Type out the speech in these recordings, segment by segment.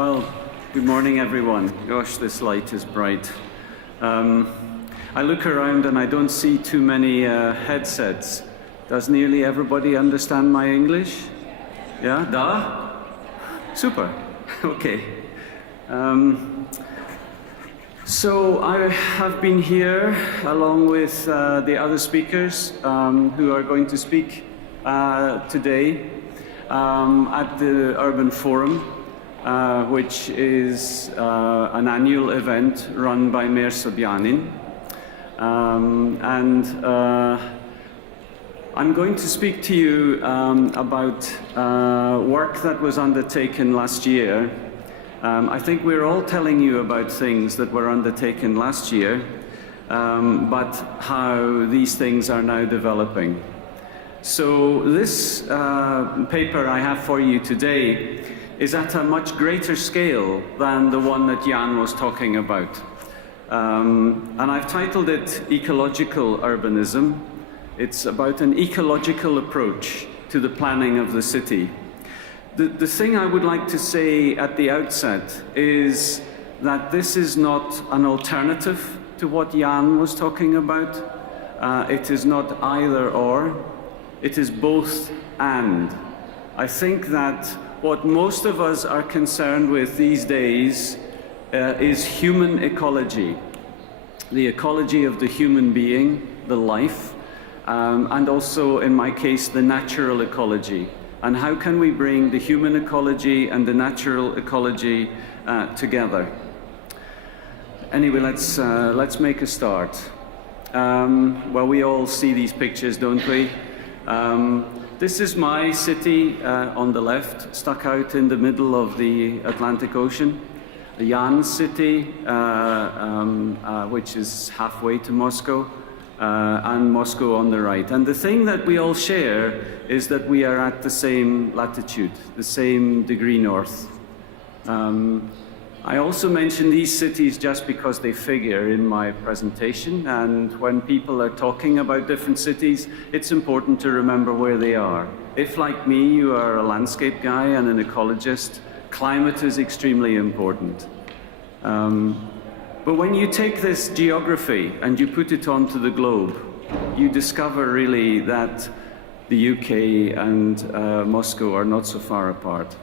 Well, good morning, everyone. Gosh, this light is bright. I look around and I don't see too many headsets. Does nearly everybody understand my English? Yeah? Da? Super. Okay. So I have been here along with the other speakers who are going to speak today at the Urban Forum, which is an annual event run by Mayor Sobyanin. I'm going to speak to you about work that was undertaken last year. I think we're all telling you about things that were undertaken last year, but how these things are now developing. So this paper I have for you today is at a much greater scale than the one that Jan was talking about. And I've titled it Ecological Urbanism. It's about an ecological approach to the planning of the city. The thing I would like to say at the outset is that this is not an alternative to what Jan was talking about. It is not either or, it is both and. I think that what most of us are concerned with these days is human ecology, the ecology of the human being, the life, and also, in my case, the natural ecology. And how can we bring the human ecology and the natural ecology together? Anyway, let's make a start. Well, we all see these pictures, don't we? This is my city on the left, stuck out in the middle of the Atlantic Ocean. Jan's city, which is halfway to Moscow, and Moscow on the right. And the thing that we all share is that we are at the same latitude, the same degree north. I also mention these cities just because they figure in my presentation, and when people are talking about different cities, it's important to remember where they are. If, like me, you are a landscape guy and an ecologist, climate is extremely important. But when you take this geography and you put it onto the globe, you discover really that the UK and Moscow are not so far apart.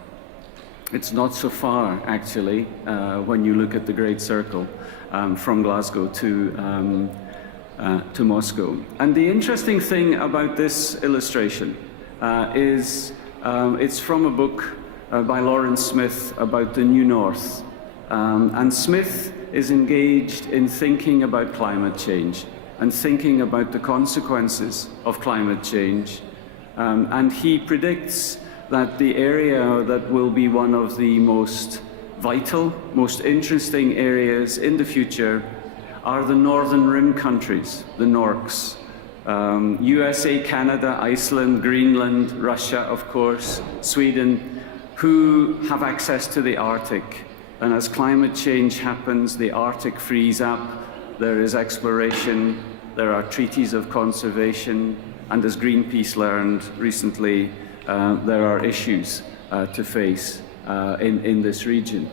It's not so far, actually, when you look at the Great Circle from Glasgow to Moscow. And the interesting thing about this illustration is it's from a book by Lawrence Smith about the New North. And Smith is engaged in thinking about climate change and thinking about the consequences of climate change. And he predicts that the area that will be one of the most vital, most interesting areas in the future are the Northern Rim countries, the NORCs. USA, Canada, Iceland, Greenland, Russia, of course, Sweden, who have access to the Arctic. And as climate change happens, the Arctic frees up, there is exploration, there are treaties of conservation, and as Greenpeace learned recently, there are issues to face in this region.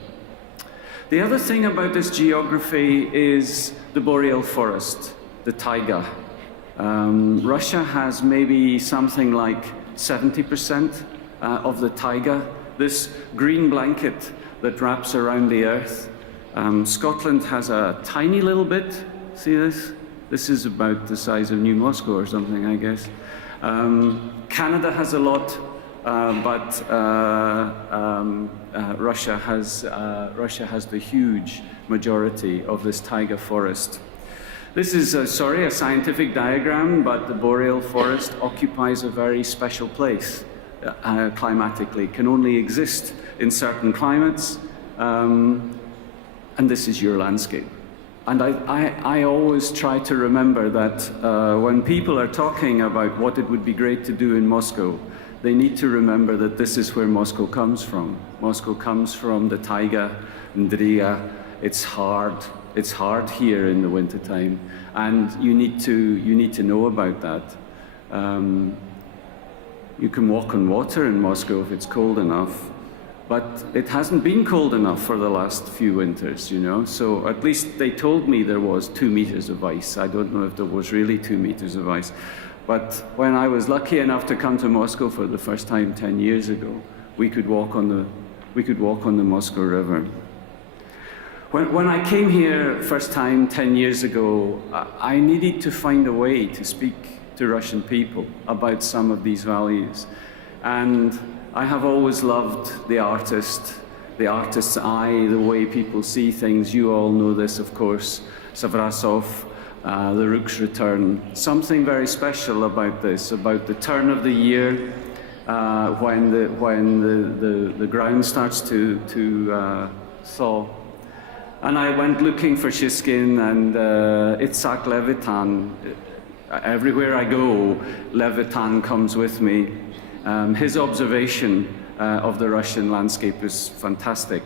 The other thing about this geography is the boreal forest, the taiga. Russia has maybe something like 70% of the taiga, this green blanket that wraps around the earth. Scotland has a tiny little bit. See this? This is about the size of New Moscow or something, I guess. Canada has a lot, but Russia has the huge majority of this taiga forest. This is, a scientific diagram, but the boreal forest occupies a very special place climatically. It can only exist in certain climates, and this is your landscape. And I always try to remember that when people are talking about what it would be great to do in Moscow, they need to remember that this is where Moscow comes from. Moscow comes from the taiga, Ndria. It's hard here in the wintertime, and you need to know about that. You can walk on water in Moscow if it's cold enough. But it hasn't been cold enough for the last few winters, you know. So at least they told me there was 2 meters of ice. I don't know if there was really 2 meters of ice. But when I was lucky enough to come to Moscow for the first time 10 years ago, we could walk on the Moscow River. When I came here first time 10 years ago, I needed to find a way to speak to Russian people about some of these values. And I have always loved the artist's eye, the way people see things. You all know this, of course, Savrasov, the Rook's Return. Something very special about this, about the turn of the year, when the ground starts to thaw. And I went looking for Shishkin and Itzhak Levitan. Everywhere I go, Levitan comes with me. His observation of the Russian landscape is fantastic.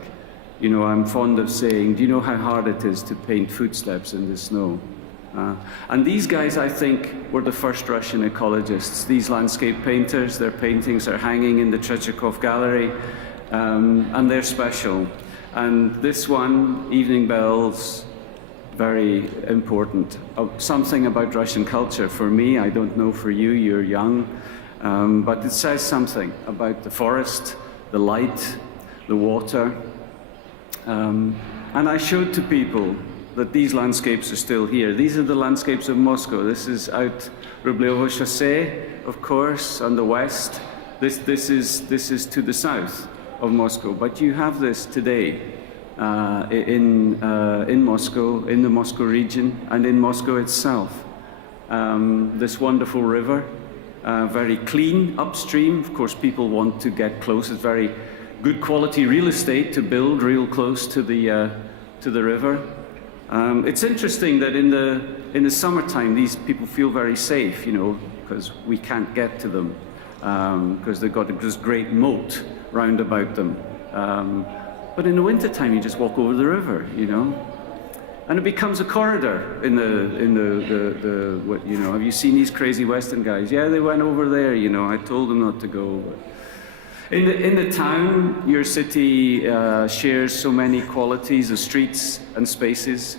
You know, I'm fond of saying, do you know how hard it is to paint footsteps in the snow? And these guys, I think, were the first Russian ecologists. These landscape painters, their paintings are hanging in the Tretyakov Gallery, and they're special. And this one, Evening Bells, very important. Something about Russian culture for me, I don't know for you, you're young. But it says something about the forest, the light, the water. And I showed to people that these landscapes are still here. These are the landscapes of Moscow. This is out Rublevo Chaussee, of course, on the west. This is to the south of Moscow. But you have this today in Moscow, in the Moscow region, and in Moscow itself. This wonderful river. Very clean upstream. Of course, people want to get close. It's very good quality real estate to build real close to the river. It's interesting that in the summertime, these people feel very safe, you know, because we can't get to them because they've got this great moat round about them. But in the wintertime, you just walk over the river, you know. And it becomes a corridor in the what, you know, have you seen these crazy Western guys? Yeah, they went over there, you know, I told them not to go. In the town, your city shares so many qualities of streets and spaces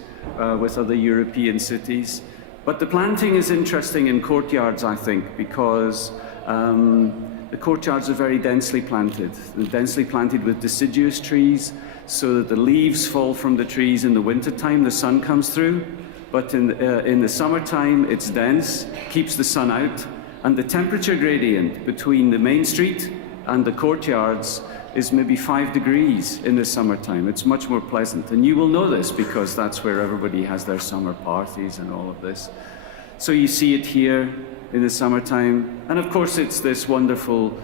with other European cities. But the planting is interesting in courtyards, I think, because the courtyards are very densely planted. They're densely planted with deciduous trees, so that the leaves fall from the trees in the wintertime, the sun comes through, but in the summertime it's dense, keeps the sun out, and the temperature gradient between the main street and the courtyards is maybe 5 degrees in the summertime. It's much more pleasant, and you will know this because that's where everybody has their summer parties and all of this. So you see it here in the summertime, and of course it's this wonderful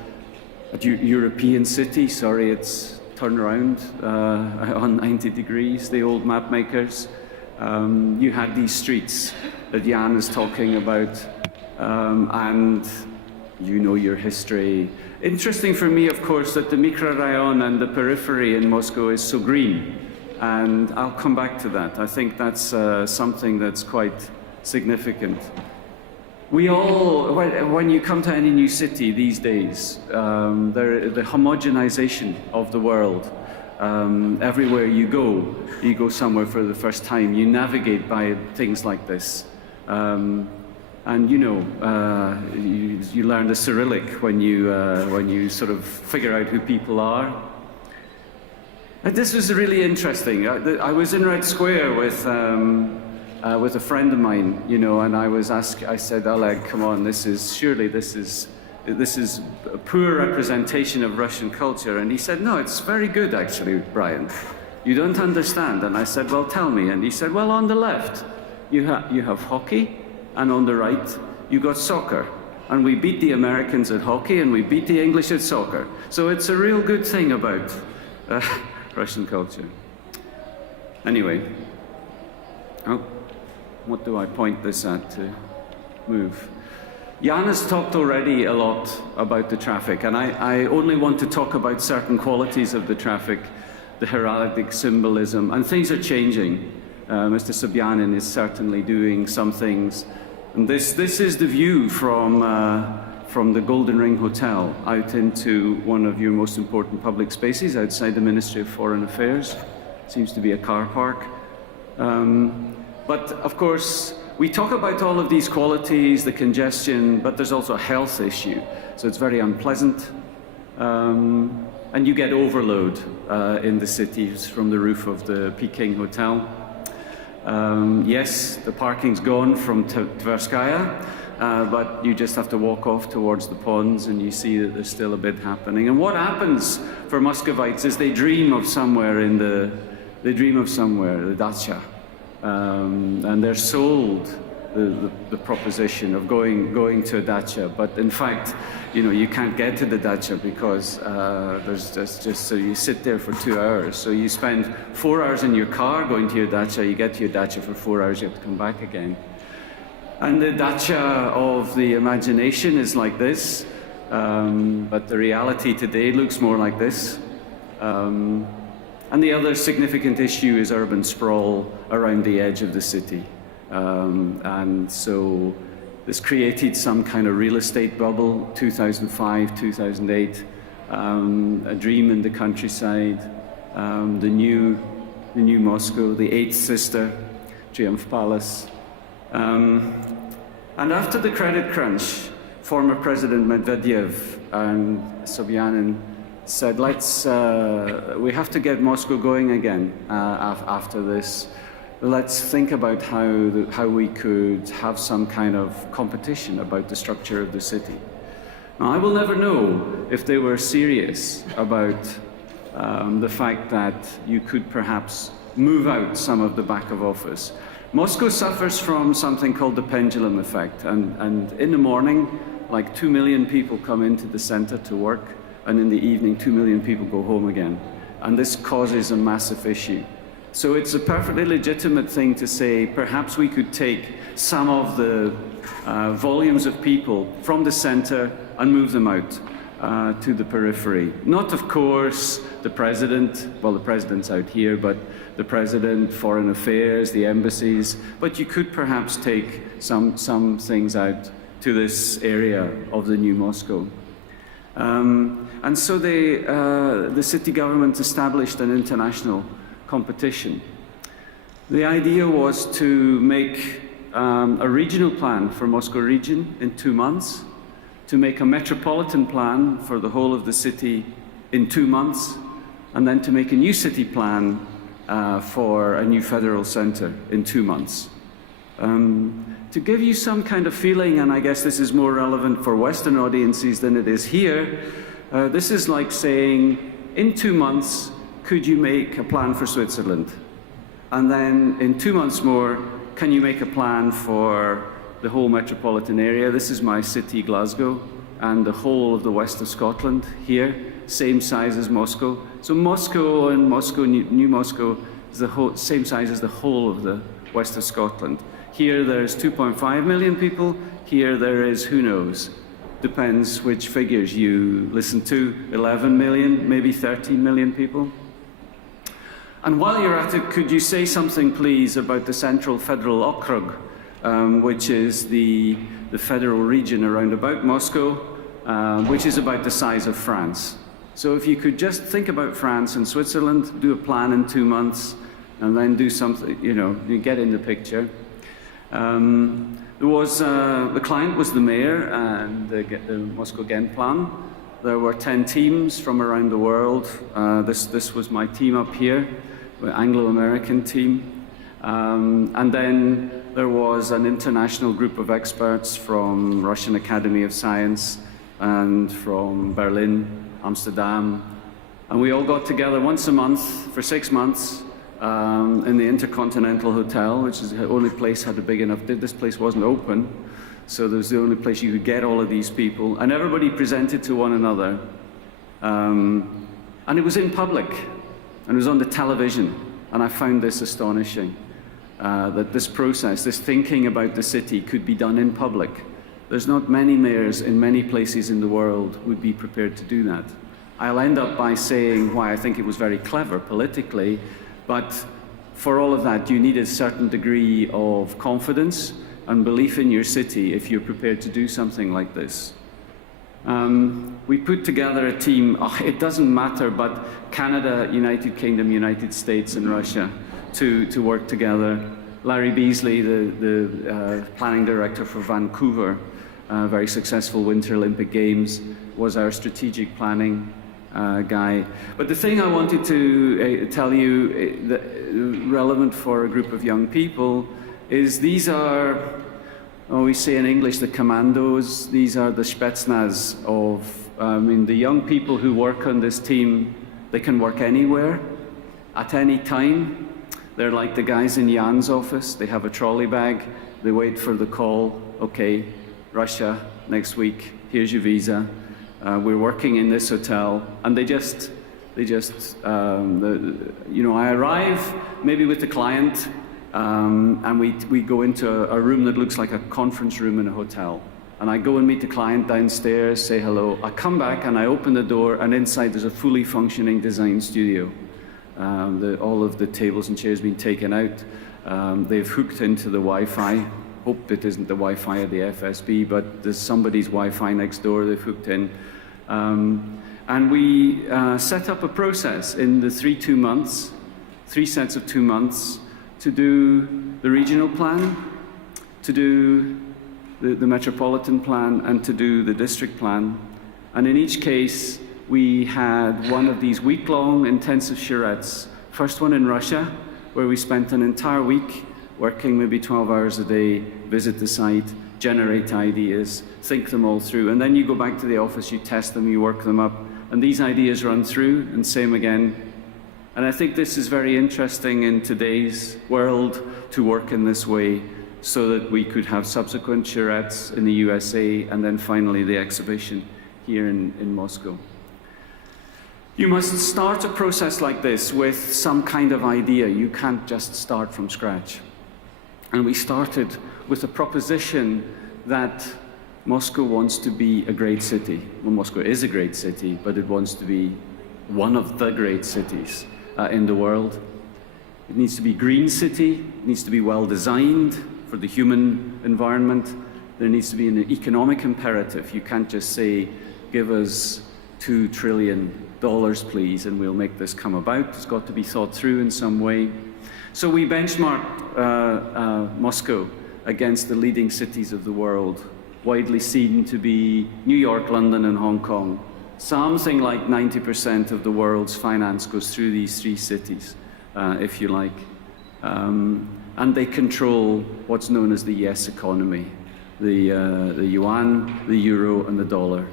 European city. Sorry, it's turn around on 90 degrees, the old map makers. You had these streets that Jan is talking about, and you know your history. Interesting for me, of course, that the mikrorayon and the periphery in Moscow is so green, and I'll come back to that. I think that's something that's quite significant. We all, when you come to any new city these days, the homogenization of the world, everywhere you go somewhere for the first time, you navigate by things like this. And you know, you learn the Cyrillic when you sort of figure out who people are. And this was really interesting. I was in Red Square with a friend of mine, you know, and I said, Oleg, come on, surely this is a poor representation of Russian culture. And he said, no, it's very good actually, Brian. You don't understand. And I said, well, tell me. And he said, well, on the left, you have hockey, and on the right, you got soccer. And we beat the Americans at hockey, and we beat the English at soccer. So it's a real good thing about Russian culture. Anyway, what do I point this at to move? Jan has talked already a lot about the traffic, and I only want to talk about certain qualities of the traffic, the heraldic symbolism, and things are changing. Mr. Sobyanin is certainly doing some things. And this is the view from from the Golden Ring Hotel out into one of your most important public spaces outside the Ministry of Foreign Affairs. Seems to be a car park. But of course, we talk about all of these qualities, the congestion, but there's also a health issue. So it's very unpleasant. And you get overload in the cities from the roof of the Peking Hotel. Yes, the parking's gone from Tverskaya, but you just have to walk off towards the ponds and you see that there's still a bit happening. And what happens for Muscovites is they dream of somewhere, the dacha. And they're sold the proposition of going to a dacha, but in fact, you can't get to the dacha because there's just so you sit there for 2 hours. So you spend 4 hours in your car going to your dacha, you get to your dacha for 4 hours, you have to come back again. And the dacha of the imagination is like this, but the reality today looks more like this. And the other significant issue is urban sprawl around the edge of the city. And so this created some kind of real estate bubble, 2005, 2008, a dream in the countryside, the new Moscow, the eighth sister, Triumph Palace. And after the credit crunch, former President Medvedev and Sobyanin said, we have to get Moscow going again after this. Let's think about how we could have some kind of competition about the structure of the city. Now, I will never know if they were serious about the fact that you could perhaps move out some of the back of office. Moscow suffers from something called the pendulum effect, and in the morning, like 2 million people come into the center to work, and in the evening, 2 million people go home again. And this causes a massive issue. So it's a perfectly legitimate thing to say, perhaps we could take some of the volumes of people from the center and move them out to the periphery. Not, of course, the president, well, the president's out here, but the president, foreign affairs, the embassies, but you could perhaps take some things out to this area of the new Moscow. And so the city government established an international competition. The idea was to make a regional plan for Moscow region in 2 months, to make a metropolitan plan for the whole of the city in 2 months, and then to make a new city plan for a new federal center in 2 months. To give you some kind of feeling, and I guess this is more relevant for Western audiences than it is here, this is like saying, in 2 months, could you make a plan for Switzerland? And then in 2 months more, can you make a plan for the whole metropolitan area? This is my city, Glasgow, and the whole of the west of Scotland here, same size as Moscow. So Moscow and New Moscow is the same size as the whole of the west of Scotland. Here there's 2.5 million people, here there is, who knows, depends which figures you listen to, 11 million, maybe 13 million people. And while you're at it, could you say something, please, about the Central Federal Okrug, which is the federal region around about Moscow, which is about the size of France. So if you could just think about France and Switzerland, do a plan in 2 months, and then do something, you get in the picture. The client was the mayor and the Moscow Gent plan. There were 10 teams from around the world. This was my team up here, the Anglo-American team. And then there was an international group of experts from Russian Academy of Science and from Berlin, Amsterdam. And we all got together once a month for 6 months in the Intercontinental Hotel, which is the only place had a big enough, this place wasn't open, so there was the only place you could get all of these people, and everybody presented to one another. And it was in public, and it was on the television, and I found this astonishing, that this process, this thinking about the city could be done in public. There's not many mayors in many places in the world who would be prepared to do that. I'll end up by saying why I think it was very clever politically, but for all of that, you need a certain degree of confidence and belief in your city if you're prepared to do something like this. We put together a team, it doesn't matter, but Canada, United Kingdom, United States and Russia to work together. Larry Beasley, the planning director for Vancouver, very successful Winter Olympic Games, was our strategic planning guy. But the thing I wanted to tell you, relevant for a group of young people, is these are, we say in English, the commandos. These are the Spetsnaz of, the young people who work on this team. They can work anywhere, at any time. They're like the guys in Jan's office. They have a trolley bag. They wait for the call. Okay, Russia, next week, here's your visa. We're working in this hotel. And I arrive maybe with the client, and we go into a room that looks like a conference room in a hotel. And I go and meet the client downstairs, say hello. I come back and I open the door, and inside there's a fully functioning design studio. All of the tables and chairs been taken out. They've hooked into the Wi-Fi. Hope it isn't the Wi-Fi of the FSB, but there's somebody's Wi-Fi next door they've hooked in. And we set up a process in the 3 months, 3 sets of 2 months, to do the regional plan, to do the metropolitan plan, and to do the district plan. And in each case, we had one of these week-long intensive charrettes. First one in Russia, where we spent an entire week working maybe 12 hours a day, visit the site, generate ideas, think them all through. And then you go back to the office, you test them, you work them up, and these ideas run through, and same again. And I think this is very interesting in today's world to work in this way, so that we could have subsequent charrettes in the USA, and then finally the exhibition here in Moscow. You must start a process like this with some kind of idea. You can't just start from scratch. And we started with a proposition that Moscow wants to be a great city. Well, Moscow is a great city, but it wants to be one of the great cities in the world. It needs to be a green city, it needs to be well designed for the human environment. There needs to be an economic imperative. You can't just say, give us $2 trillion, please, and we'll make this come about. It's got to be thought through in some way. So we benchmarked Moscow against the leading cities of the world, widely seen to be New York, London, and Hong Kong. Something like 90% of the world's finance goes through these 3 cities, if you like. And they control what's known as the yes economy, the yuan, the euro, and the dollar.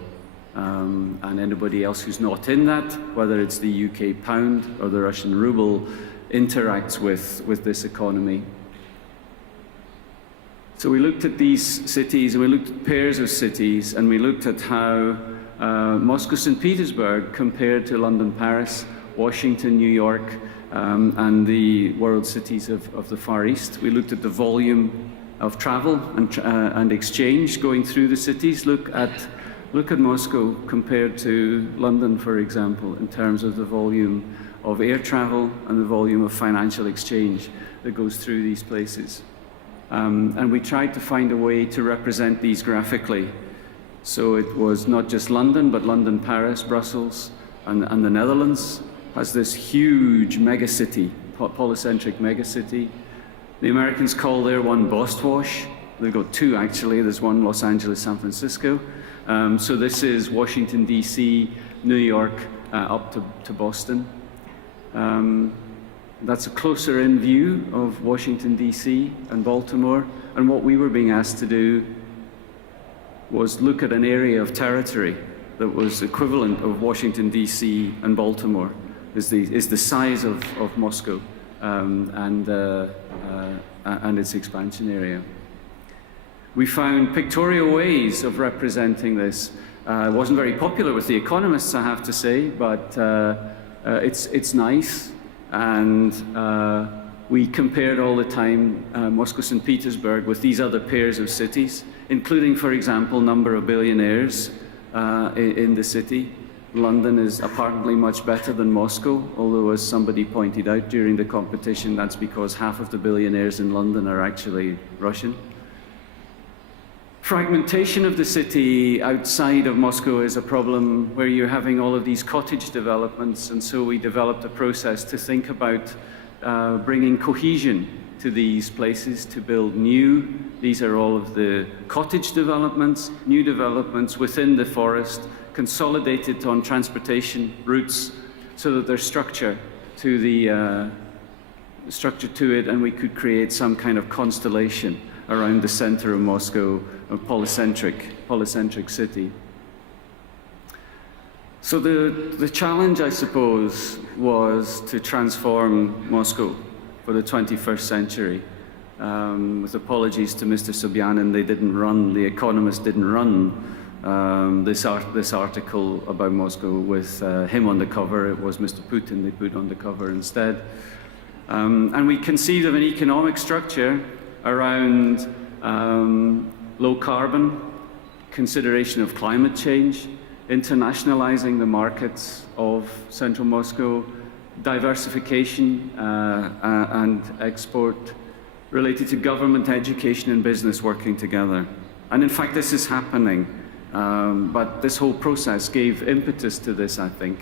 And anybody else who's not in that, whether it's the UK pound or the Russian ruble, interacts with this economy. So we looked at these cities, and we looked at pairs of cities, and we looked at how Moscow, St. Petersburg compared to London, Paris, Washington, New York, and the world cities of the Far East. We looked at the volume of travel and exchange going through the cities. Look at Moscow compared to London, for example, in terms of the volume of air travel and the volume of financial exchange that goes through these places. And we tried to find a way to represent these graphically. So it was not just London, but London, Paris, Brussels, and the Netherlands has this huge megacity, polycentric megacity. The Americans call their one Bostwash. They've got 2 actually. There's one Los Angeles, San Francisco. So this is Washington, D.C., New York, up to Boston. That's a closer in view of Washington, D.C. and Baltimore. And what we were being asked to do was look at an area of territory that was equivalent of Washington, D.C. and Baltimore, is the size of Moscow and its expansion area. We found pictorial ways of representing this. It wasn't very popular with the economists, I have to say, but it's nice. And we compared all the time Moscow, St. Petersburg with these other pairs of cities, including, for example, number of billionaires in the city. London is apparently much better than Moscow, although as somebody pointed out during the competition, that's because half of the billionaires in London are actually Russian. Fragmentation of the city outside of Moscow is a problem where you're having all of these cottage developments, and so we developed a process to think about bringing cohesion to these places, to build new. These are all of the cottage developments, new developments within the forest, consolidated on transportation routes so that there's structure to it, and we could create some kind of constellation around the center of Moscow, a polycentric city. So the challenge, I suppose, was to transform Moscow for the 21st century. With apologies to Mr. Sobyanin, The Economist didn't run this article about Moscow with him on the cover. It was Mr. Putin they put on the cover instead. And we conceived of an economic structure around low carbon, consideration of climate change, internationalizing the markets of central Moscow, diversification and export related to government, education and business working together. And in fact, this is happening, but this whole process gave impetus to this, I think.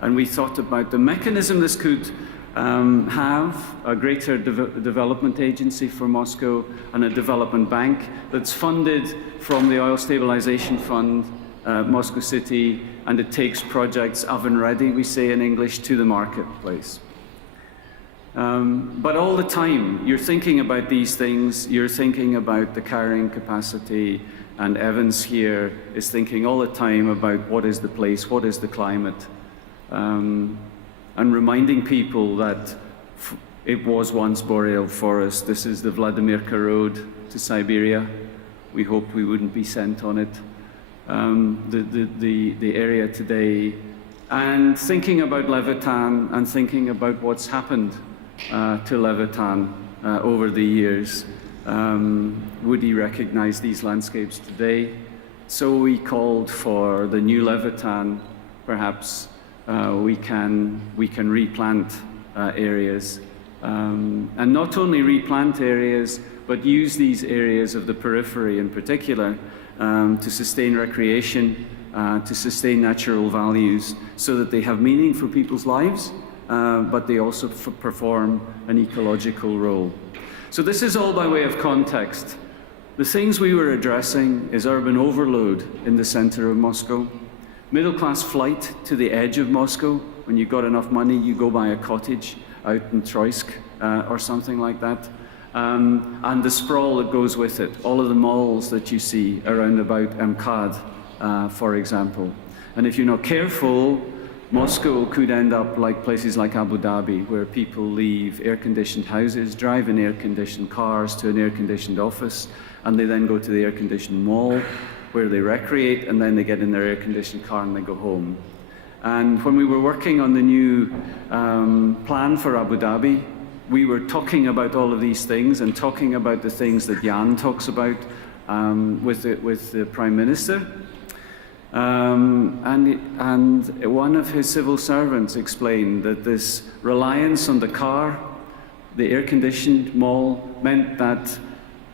And we thought about the mechanism this could have, a greater development agency for Moscow and a development bank that's funded from the Oil Stabilization Fund, Moscow City, and it takes projects oven ready, we say in English, to the marketplace. But all the time, you're thinking about these things, you're thinking about the carrying capacity, and Evans here is thinking all the time about what is the place, what is the climate, and reminding people that it was once boreal forest. This is the Vladimirka Road to Siberia. We hoped we wouldn't be sent on it. The area today, and thinking about Levitan and thinking about what's happened to Levitan over the years. Would he recognize these landscapes today? So we called for the new Levitan. Perhaps we can replant areas, and not only replant areas, but use these areas of the periphery in particular to sustain recreation, to sustain natural values, so that they have meaning for people's lives, but they also perform an ecological role. So this is all by way of context. The things we were addressing is urban overload in the center of Moscow, middle-class flight to the edge of Moscow. When you've got enough money, you go buy a cottage out in Troysk or something like that. And the sprawl that goes with it, all of the malls that you see around about MKAD, for example. And if you're not careful, Moscow could end up like places like Abu Dhabi, where people leave air-conditioned houses, drive in air-conditioned cars to an air-conditioned office, and they then go to the air-conditioned mall, where they recreate, and then they get in their air-conditioned car and they go home. And when we were working on the new plan for Abu Dhabi, we were talking about all of these things and talking about the things that Jan talks about with the Prime Minister. And one of his civil servants explained that this reliance on the car, the air-conditioned mall, meant that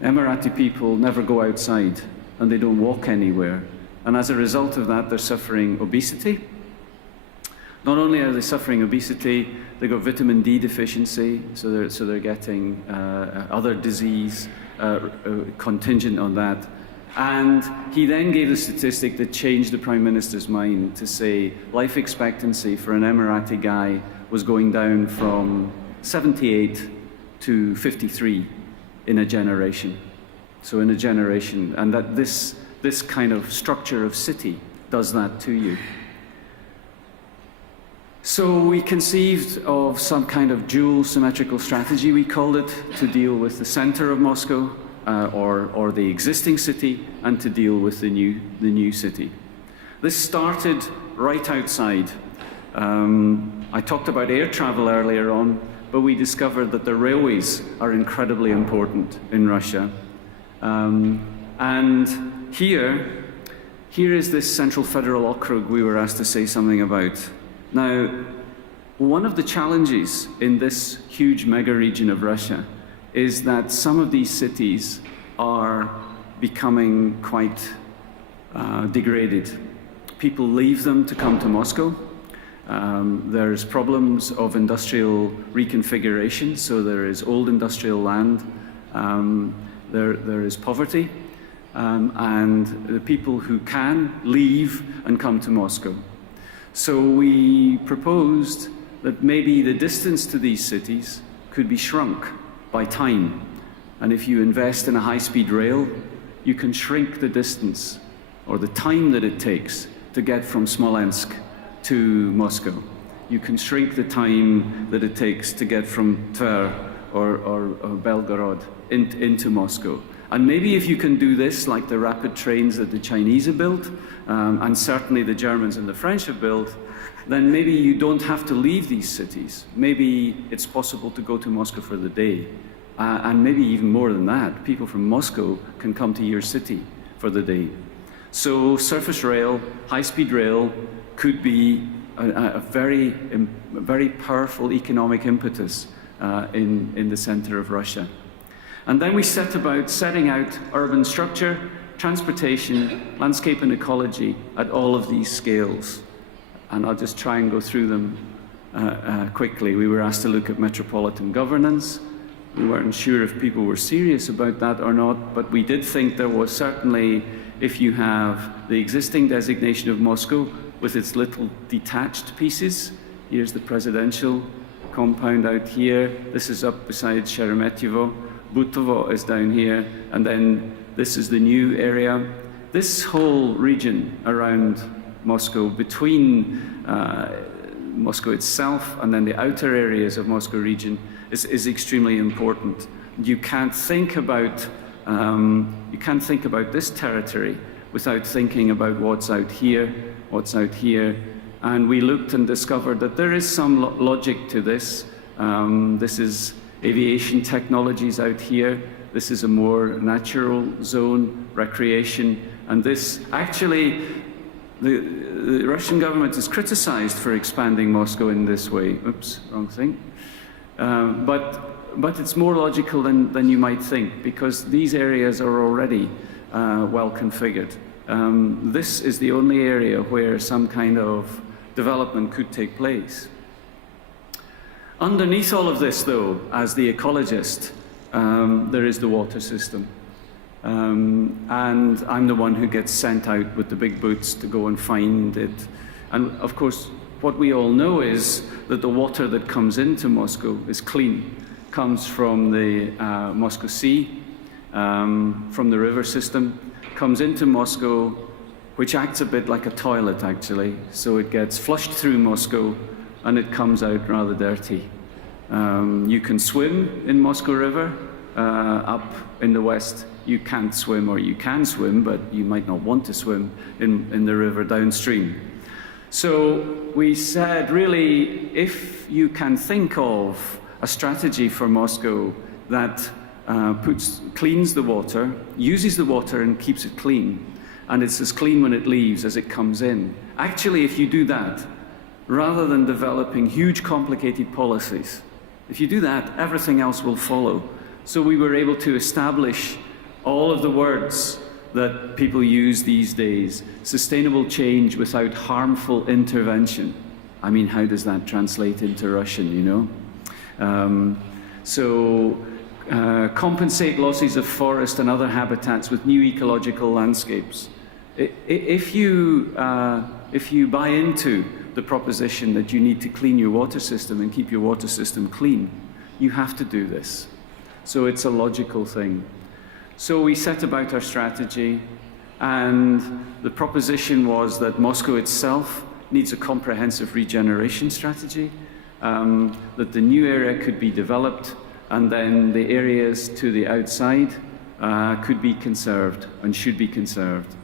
Emirati people never go outside and they don't walk anywhere. And as a result of that, they're suffering obesity. Not only are they suffering obesity, they got vitamin D deficiency, so they're getting other disease contingent on that. And he then gave a statistic that changed the Prime Minister's mind to say life expectancy for an Emirati guy was going down from 78 to 53 in a generation. So in a generation, and that this kind of structure of city does that to you. So we conceived of some kind of dual symmetrical strategy, we called it, to deal with the center of Moscow, or the existing city, and to deal with the new city. This started right outside. I talked about air travel earlier on, but we discovered that the railways are incredibly important in Russia. And here is this Central Federal Okrug we were asked to say something about. Now, one of the challenges in this huge mega region of Russia is that some of these cities are becoming quite degraded. People leave them to come to Moscow. There's problems of industrial reconfiguration, so there is old industrial land, there is poverty, and the people who can leave and come to Moscow. So we proposed that maybe the distance to these cities could be shrunk by time. And if you invest in a high-speed rail, you can shrink the distance or the time that it takes to get from Smolensk to Moscow. You can shrink the time that it takes to get from Tver or Belgorod into Moscow. And maybe if you can do this, like the rapid trains that the Chinese have built, and certainly the Germans and the French have built, then maybe you don't have to leave these cities. Maybe it's possible to go to Moscow for the day. And maybe even more than that, people from Moscow can come to your city for the day. So surface rail, high-speed rail, could be a very powerful economic impetus in the center of Russia. And then we set about setting out urban structure, transportation, landscape and ecology at all of these scales. And I'll just try and go through them quickly. We were asked to look at metropolitan governance. We weren't sure if people were serious about that or not, but we did think there was certainly, if you have the existing designation of Moscow with its little detached pieces, here's the presidential compound out here, this is up beside Sheremetyevo, Butovo is down here, and then this is the new area. This whole region around Moscow, between Moscow itself and then the outer areas of Moscow region, is extremely important. You can't think about this territory without thinking about what's out here, and we looked and discovered that there is some logic to this. This is aviation technologies out here. This is a more natural zone, recreation, and this actually, the Russian government is criticized for expanding Moscow in this way. Oops, wrong thing. But it's more logical than you might think, because these areas are already well configured. This is the only area where some kind of development could take place. Underneath all of this, though, as the ecologist, there is the water system. And I'm the one who gets sent out with the big boots to go and find it. And of course, what we all know is that the water that comes into Moscow is clean. Comes from the Moscow Sea, from the river system, comes into Moscow, which acts a bit like a toilet, actually. So it gets flushed through Moscow, and it comes out rather dirty. You can swim in Moscow River. Up in the west, you can't swim, or you can swim, but you might not want to swim in the river downstream. So we said, really, if you can think of a strategy for Moscow that cleans the water, uses the water and keeps it clean, and it's as clean when it leaves as it comes in. Actually, if you do that, rather than developing huge complicated policies, if you do that, everything else will follow. So we were able to establish all of the words that people use these days. Sustainable change without harmful intervention. I mean, how does that translate into Russian, you know? Compensate losses of forest and other habitats with new ecological landscapes. If you buy into the proposition that you need to clean your water system and keep your water system clean, you have to do this. So it's a logical thing. So we set about our strategy, and the proposition was that Moscow itself needs a comprehensive regeneration strategy, that the new area could be developed, and then the areas to the outside could be conserved and should be conserved.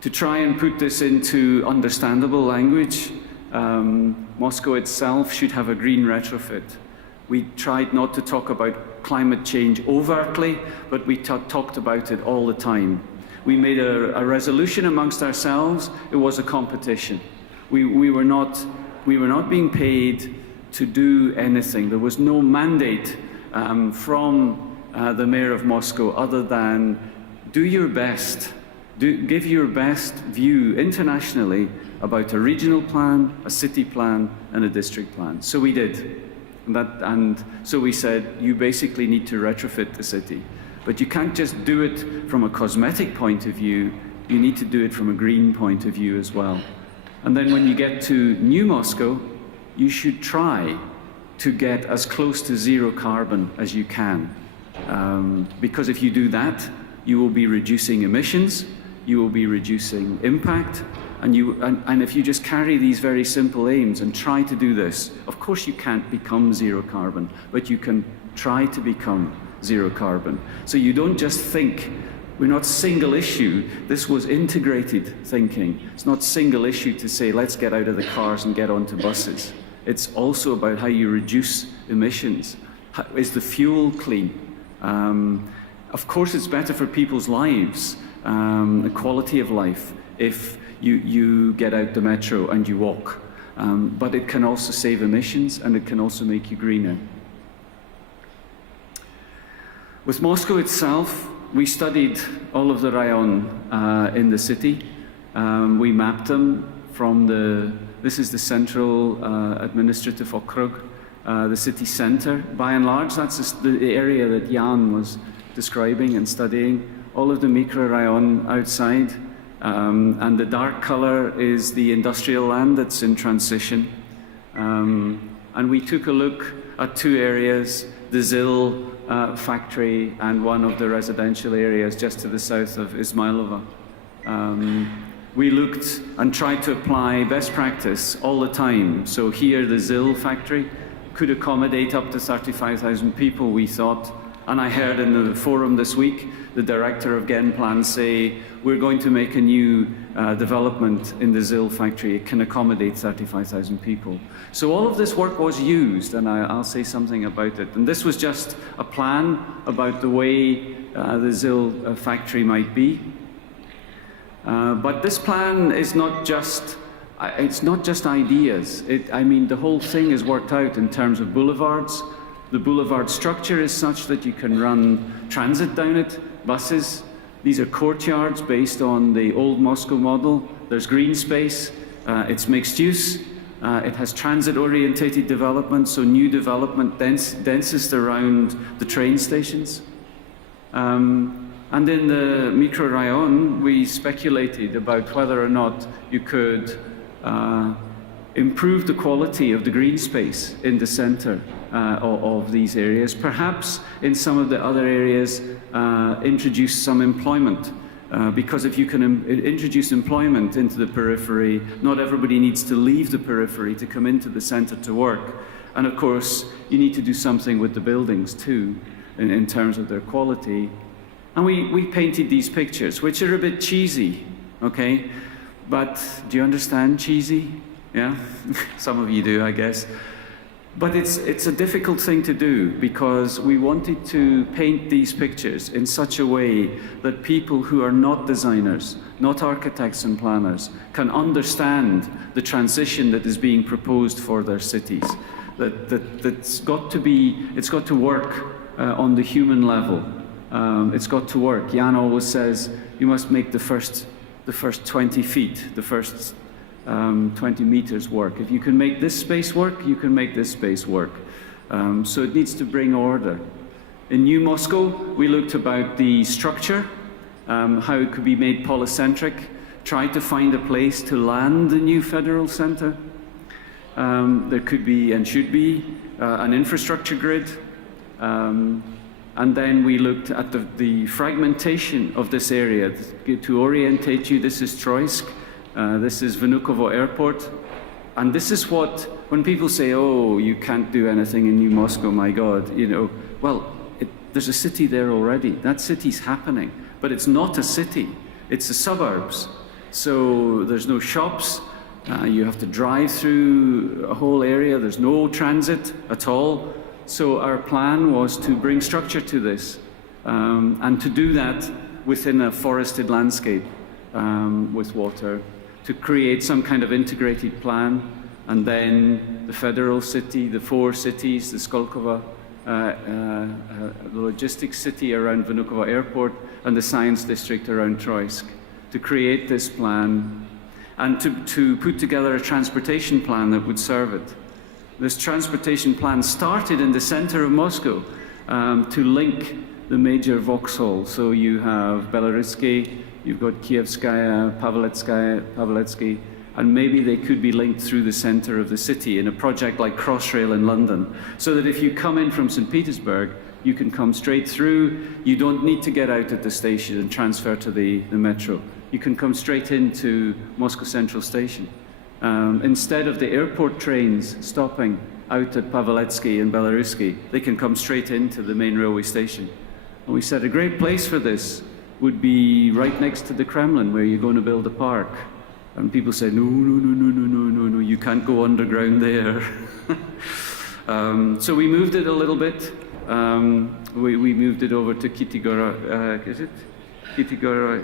To try and put this into understandable language, Moscow itself should have a green retrofit. We tried not to talk about climate change overtly, but we talked about it all the time. We made a resolution amongst ourselves. It was a competition. We were not being paid to do anything. There was no mandate from the mayor of Moscow other than do your best, give your best view internationally about a regional plan, a city plan, and a district plan. So we did. And so we said, you basically need to retrofit the city. But you can't just do it from a cosmetic point of view, you need to do it from a green point of view as well. And then when you get to New Moscow, you should try to get as close to zero carbon as you can. Because if you do that, you will be reducing emissions, you will be reducing impact, and if you just carry these very simple aims and try to do this, of course you can't become zero carbon, but you can try to become zero carbon. So you don't just think, we're not single issue, this was integrated thinking. It's not single issue to say, let's get out of the cars and get onto buses. It's also about how you reduce emissions. Is the fuel clean? Of course it's better for people's lives, the quality of life, if you get out the metro and you walk. But it can also save emissions and it can also make you greener. With Moscow itself, we studied all of the rayon in the city. We mapped them from this is the central administrative okrug, the city center. By and large, that's the area that Jan was describing and studying. All of the microrayon outside, and the dark color is the industrial land that's in transition. And we took a look at two areas, the ZIL factory and one of the residential areas just to the south of Ismailova. We looked and tried to apply best practice all the time. So here the ZIL factory could accommodate up to 35,000 people, we thought. And I heard in the forum this week, the director of Genplan say, we're going to make a new development in the ZIL factory. It can accommodate 35,000 people. So all of this work was used, and I'll say something about it. And this was just a plan about the way the ZIL factory might be. But this plan is not just, it's not just ideas. I mean, the whole thing is worked out in terms of boulevards. The boulevard structure is such that you can run transit down it, buses. These are courtyards based on the old Moscow model. There's green space, it's mixed use. It has transit-orientated development, so new development densest around the train stations. And in the microrayon, we speculated about whether or not you could improve the quality of the green space in the center of these areas. Perhaps in some of the other areas, introduce some employment. Because if you can introduce employment into the periphery, not everybody needs to leave the periphery to come into the center to work. And of course, you need to do something with the buildings too, in terms of their quality. And we painted these pictures, which are a bit cheesy, okay? But do you understand cheesy? Yeah? Some of you do, I guess. But it's a difficult thing to do because we wanted to paint these pictures in such a way that people who are not designers, not architects and planners, can understand the transition that is being proposed for their cities. It's got to work on the human level. It's got to work. Jan always says you must make the first 20 feet, the first 20 meters work. If you can make this space work, you can make this space work. So it needs to bring order. In New Moscow, we looked about the structure, how it could be made polycentric, tried to find a place to land the new federal center. There could be and should be an infrastructure grid. And then we looked at the fragmentation of this area. To orientate you, this is Troysk. This is Vnukovo Airport. And this is what, when people say, oh, you can't do anything in New Moscow, my God, you know, well, there's a city there already. That city's happening. But it's not a city. It's the suburbs. So there's no shops. You have to drive through a whole area. There's no transit at all. So our plan was to bring structure to this and to do that within a forested landscape with water, to create some kind of integrated plan, and then the federal city, the four cities, the Skolkovo, the logistics city around Vnukovo Airport, and the science district around Troysk, to create this plan and to put together a transportation plan that would serve it. This transportation plan started in the center of Moscow to link the major Vauxhall. So you have Belarussky, you've got Kievskaya, Pavletsky, and maybe they could be linked through the center of the city in a project like Crossrail in London, so that if you come in from St. Petersburg, you can come straight through. You don't need to get out at the station and transfer to the metro. You can come straight into Moscow Central Station. Instead of the airport trains stopping out at Pavletsky and Belarussky, they can come straight into the main railway station. And we said a great place for this would be right next to the Kremlin, where you're going to build a park. And people say, no, you can't go underground there. So we moved it a little bit. We moved it over to Kitigora, is it? Kitigora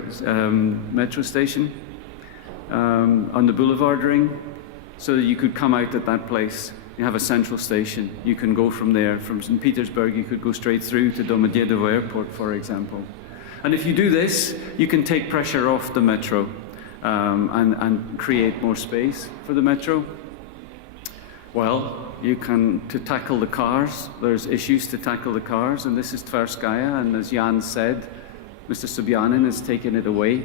metro station on the boulevard ring, so that you could come out at that place. You have a central station. You can go from there. From St. Petersburg, you could go straight through to Domodedovo Airport, for example. And if you do this, you can take pressure off the metro. And create more space for the metro. Well, you can, to tackle the cars, there's issues to tackle the cars, and this is Tverskaya, and as Jan said, Mr. Sobyanin has taken it away.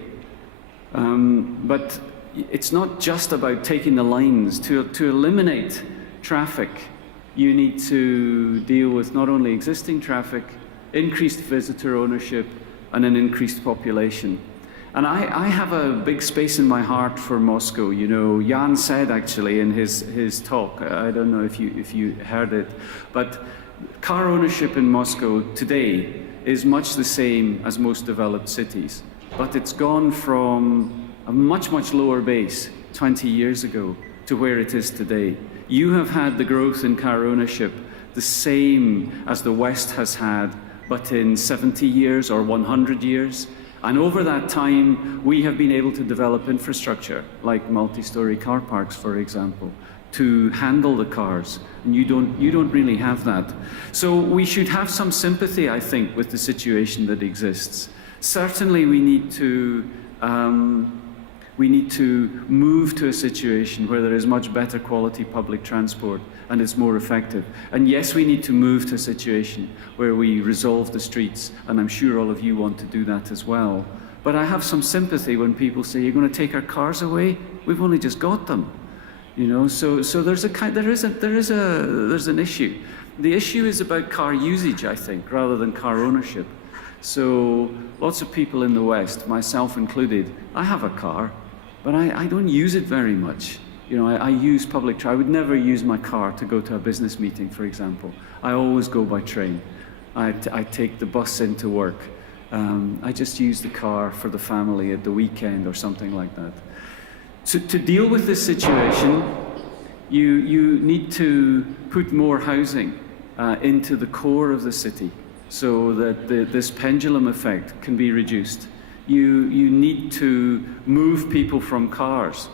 But it's not just about taking the lines. To eliminate traffic, you need to deal with not only existing traffic, increased visitor ownership, and an increased population. And I have a big space in my heart for Moscow. You know, Jan said actually in his talk, I don't know if you heard it, but car ownership in Moscow today is much the same as most developed cities. But it's gone from a much lower base 20 years ago to where it is today. You have had the growth in car ownership the same as the West has had, but in 70 years or 100 years. And over that time, we have been able to develop infrastructure, like multi-story car parks, for example, to handle the cars. And you don't really have that. So we should have some sympathy, I think, with the situation that exists. Certainly, we need to move to a situation where there is much better quality public transport and it's more effective. And yes, we need to move to a situation where we resolve the streets, and I'm sure all of you want to do that as well. But I have some sympathy when people say, you're going to take our cars away? We've only just got them. You know, so there's an issue. The issue is about car usage, I think, rather than car ownership. So lots of people in the West, myself included, I have a car, but I don't use it very much. You know, I use public transport. I would never use my car to go to a business meeting, for example. I always go by train. I take the bus into work. I just use the car for the family at the weekend or something like that. So to deal with this situation, you need to put more housing into the core of the city so that this pendulum effect can be reduced. You need to move people from cars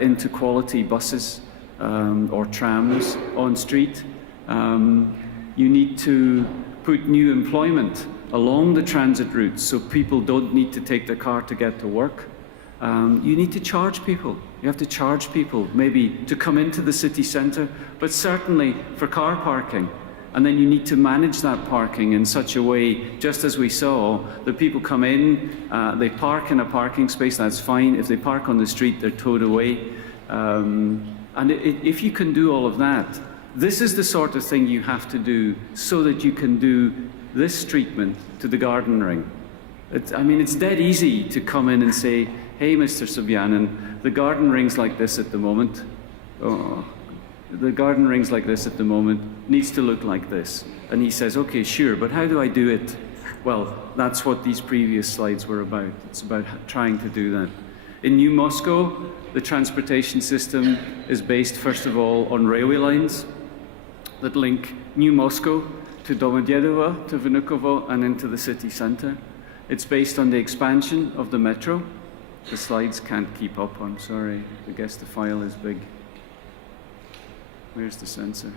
into quality buses or trams on street. You need to put new employment along the transit routes so people don't need to take their car to get to work. You need to charge people. You have to charge people maybe to come into the city centre, but certainly for car parking. And then you need to manage that parking in such a way, just as we saw, that people come in, they park in a parking space, that's fine. If they park on the street, they're towed away. If you can do all of that, this is the sort of thing you have to do so that you can do this treatment to the garden ring. It's dead easy to come in and say, hey, Mr. Sobyanin, the garden ring's like this at the moment. Oh, the garden ring's like this at the moment, needs to look like this. And he says, okay, sure, but how do I do it? Well, that's what these previous slides were about. It's about trying to do that. In New Moscow, the transportation system is based, first of all, on railway lines that link New Moscow to Domodedovo, to Vnukovo, and into the city centre. It's based on the expansion of the metro. The slides can't keep up, I'm sorry. I guess the file is big. Where's the sensor?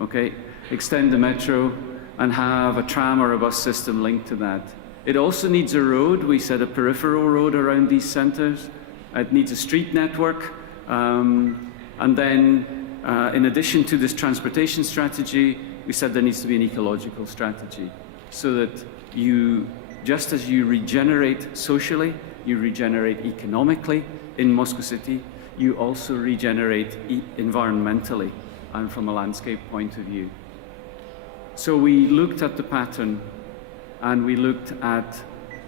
Okay, extend the metro, and have a tram or a bus system linked to that. It also needs a road. We said a peripheral road around these centres. It needs a street network. And then, in addition to this transportation strategy, we said there needs to be an ecological strategy, so that you, just as you regenerate socially, you regenerate economically in Moscow City, you also regenerate environmentally and from a landscape point of view. So we looked at the pattern, and we looked at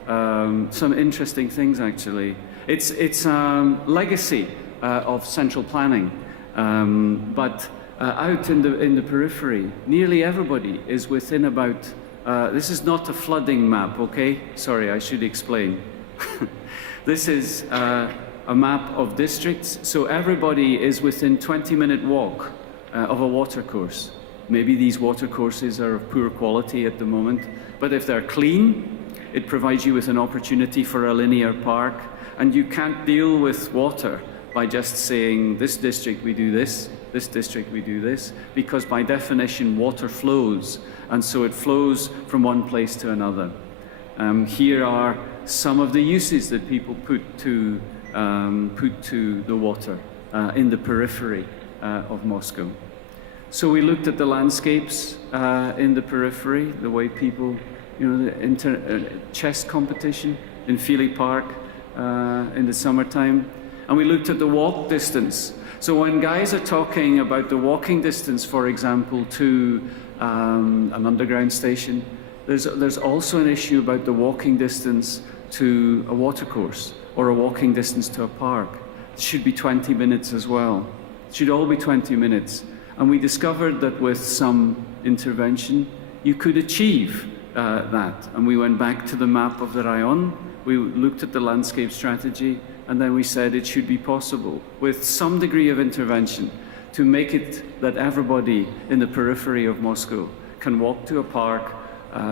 some interesting things, actually. It's legacy of central planning, but out in the periphery, nearly everybody is within about, this is not a flooding map, okay? Sorry, I should explain. This is a map of districts, so everybody is within 20-minute walk of a watercourse. Maybe these watercourses are of poor quality at the moment, but if they're clean, it provides you with an opportunity for a linear park, and you can't deal with water by just saying, this district we do this district we do this, because by definition water flows, and so it flows from one place to another. Here are some of the uses that people put to the water in the periphery of Moscow. So we looked at the landscapes in the periphery, the way people, the chess competition in Feely Park in the summertime, and we looked at the walk distance. So when guys are talking about the walking distance, for example, to an underground station, there's also an issue about the walking distance to a watercourse or a walking distance to a park. It should be 20 minutes as well. It should all be 20 minutes. And we discovered that with some intervention, you could achieve that. And we went back to the map of the Rayon, we looked at the landscape strategy, and then we said it should be possible, with some degree of intervention, to make it that everybody in the periphery of Moscow can walk to a park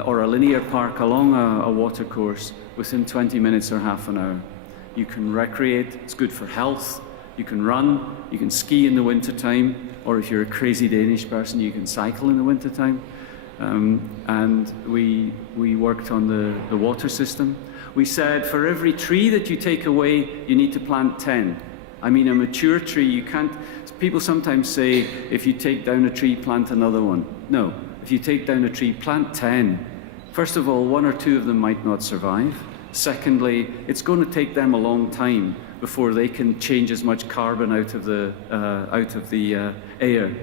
or a linear park along a watercourse within 20 minutes or half an hour. You can recreate, it's good for health, you can run, you can ski in the wintertime, or if you're a crazy Danish person, you can cycle in the wintertime. And we worked on the water system. We said for every tree that you take away, you need to plant 10. I mean, a mature tree, you can't, people sometimes say, if you take down a tree, plant another one. No, if you take down a tree, plant 10. First of all, 1 or 2 of them might not survive. Secondly, it's going to take them a long time before they can change as much carbon out of the air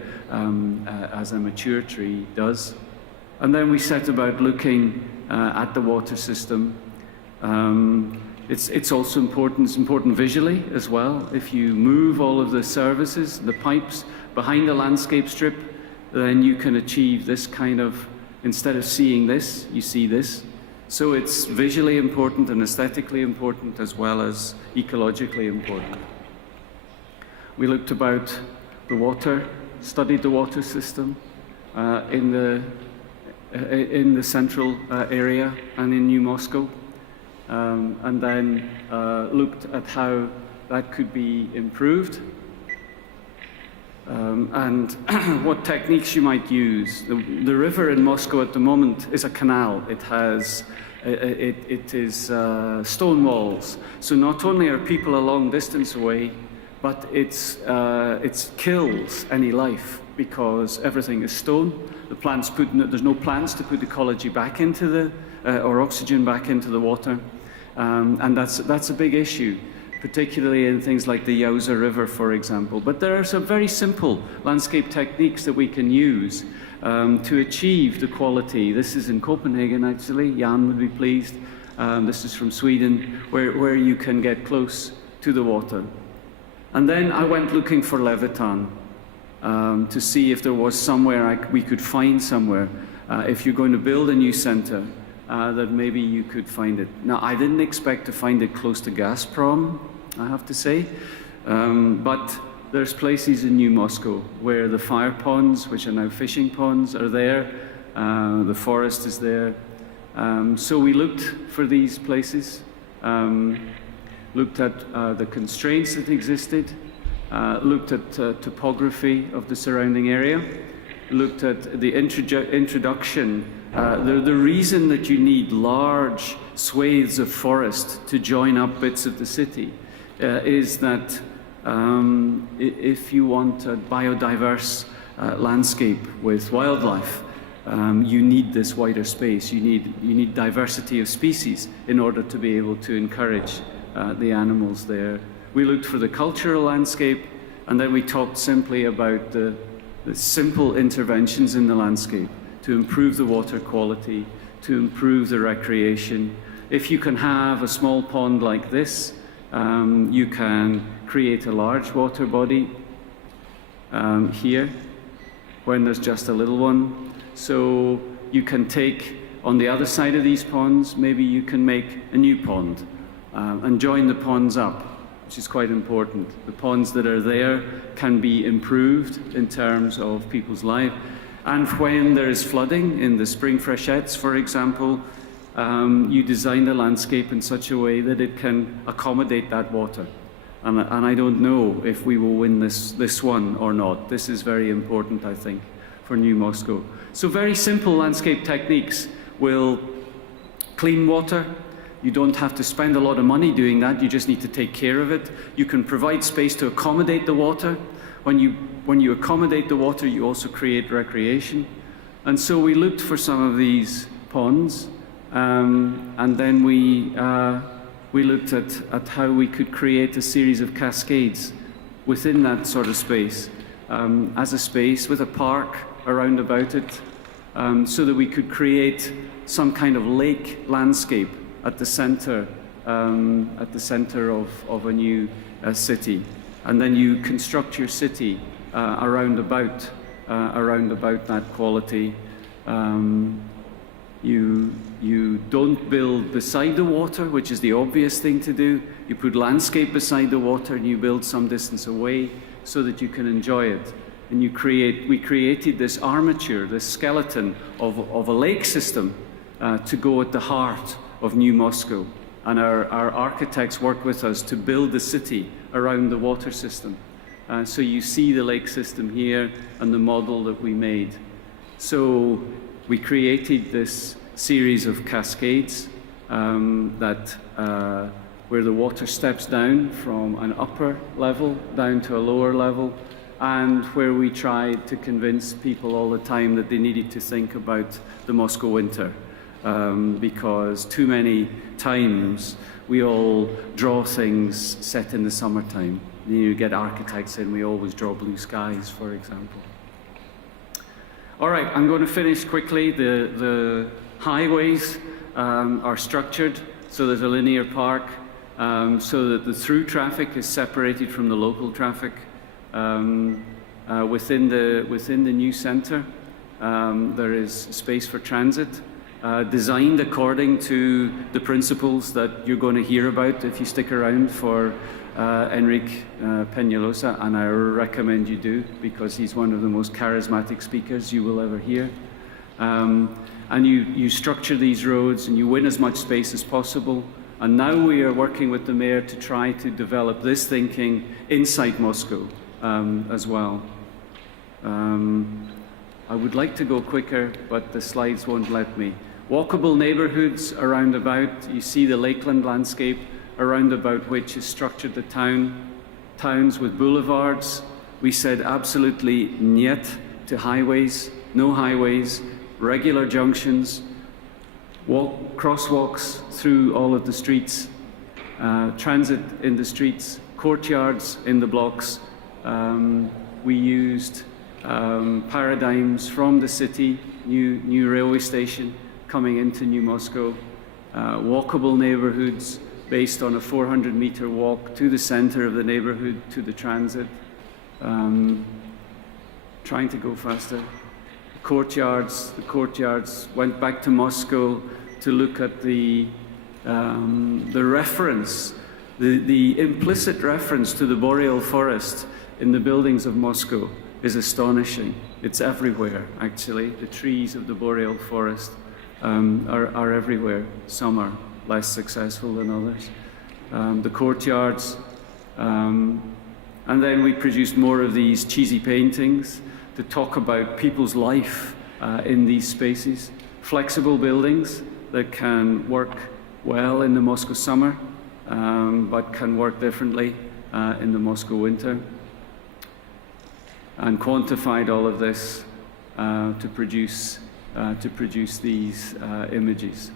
as a mature tree does. And then we set about looking at the water system. It's also important, it's important visually as well. If you move all of the services, the pipes behind the landscape strip, then you can achieve this kind of, instead of seeing this, you see this. So it's visually important and aesthetically important as well as ecologically important. We looked about the water, studied the water system in the central area and in New Moscow, and then looked at how that could be improved and what techniques you might use. The river in Moscow at the moment is a canal. It has it is stone walls. So not only are people a long distance away, but it kills any life because everything is stone. The plants there's no plants to put ecology back into the or oxygen back into the water, and that's a big issue, particularly in things like the Yauza River, for example. But there are some very simple landscape techniques that we can use to achieve the quality. This is in Copenhagen, actually. Jan would be pleased. This is from Sweden, where you can get close to the water. And then I went looking for Levitan to see if there was somewhere we could find somewhere. If you're going to build a new center, that maybe you could find it. Now, I didn't expect to find it close to Gazprom, I have to say, but there's places in New Moscow where the fire ponds, which are now fishing ponds, are there. The forest is there. So we looked for these places, looked at the constraints that existed, looked at topography of the surrounding area, looked at the introduction The reason that you need large swathes of forest to join up bits of the city is that if you want a biodiverse landscape with wildlife, you need this wider space. You need diversity of species in order to be able to encourage the animals there. We looked for the cultural landscape, and then we talked simply about the simple interventions in the landscape to improve the water quality, to improve the recreation. If you can have a small pond like this, you can create a large water body here when there's just a little one. So you can take, on the other side of these ponds, maybe you can make a new pond and join the ponds up, which is quite important. The ponds that are there can be improved in terms of people's life. And when there is flooding in the spring freshets, for example, you design the landscape in such a way that it can accommodate that water. And I don't know if we will win this one or not. This is very important, I think, for New Moscow. So very simple landscape techniques will clean water. You don't have to spend a lot of money doing that. You just need to take care of it. You can provide space to accommodate the water. When you accommodate the water, you also create recreation. And so we looked for some of these ponds, and then we looked at how we could create a series of cascades within that sort of space, as a space with a park around about it, so that we could create some kind of lake landscape at the center of a new city. And then you construct your city around about that quality. You don't build beside the water, which is the obvious thing to do. You put landscape beside the water and you build some distance away so that you can enjoy it. And we created this armature, this skeleton of a lake system to go at the heart of New Moscow. And our architects worked with us to build the city around the water system. So you see the lake system here and the model that we made. So we created this series of cascades where the water steps down from an upper level down to a lower level, and where we tried to convince people all the time that they needed to think about the Moscow winter. Because too many times we all draw things set in the summertime. You get architects in, we always draw blue skies, for example. All right, I'm going to finish quickly. The highways are structured so there's a linear park, so that the through traffic is separated from the local traffic. Within the new center, there is space for transit. Designed according to the principles that you're going to hear about if you stick around for Enrique Peñalosa, and I recommend you do, because he's one of the most charismatic speakers you will ever hear. And you structure these roads and you win as much space as possible. And now we are working with the mayor to try to develop this thinking inside Moscow as well. I would like to go quicker, but the slides won't let me. Walkable neighborhoods around about. You see the lakeland landscape around about which is structured the towns with boulevards. We said absolutely niet to highways, no highways, regular junctions, crosswalks through all of the streets, transit in the streets, courtyards in the blocks. We used paradigms from the city, new railway station coming into New Moscow, walkable neighborhoods based on a 400-meter walk to the center of the neighborhood, to the transit. Trying to go faster. The courtyards went back to Moscow to look at the reference, the implicit reference to the boreal forest in the buildings of Moscow is astonishing. It's everywhere, actually. The trees of the boreal forest are everywhere. Some are less successful than others. The courtyards, and then we produced more of these cheesy paintings to talk about people's life in these spaces. flexible buildings that can work well in the Moscow summer, but can work differently in the Moscow winter, and quantified all of this to produce these images.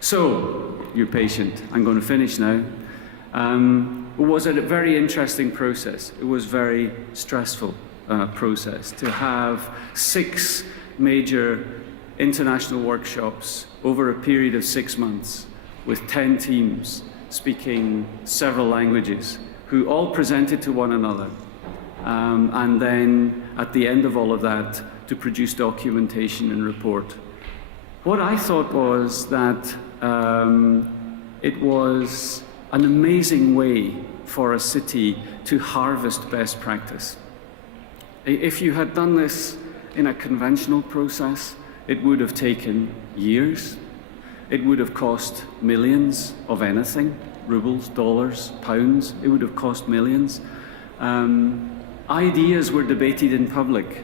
So, you're patient. I'm going to finish now. It was a very interesting process. It was a very stressful process to have 6 major international workshops over a period of 6 months with 10 teams speaking several languages who all presented to one another. And then at the end of all of that, to produce documentation and report. What I thought was that it was an amazing way for a city to harvest best practice. If you had done this in a conventional process, it would have taken years. It would have cost millions of anything, rubles, dollars, pounds. It would have cost millions. Ideas were debated in public.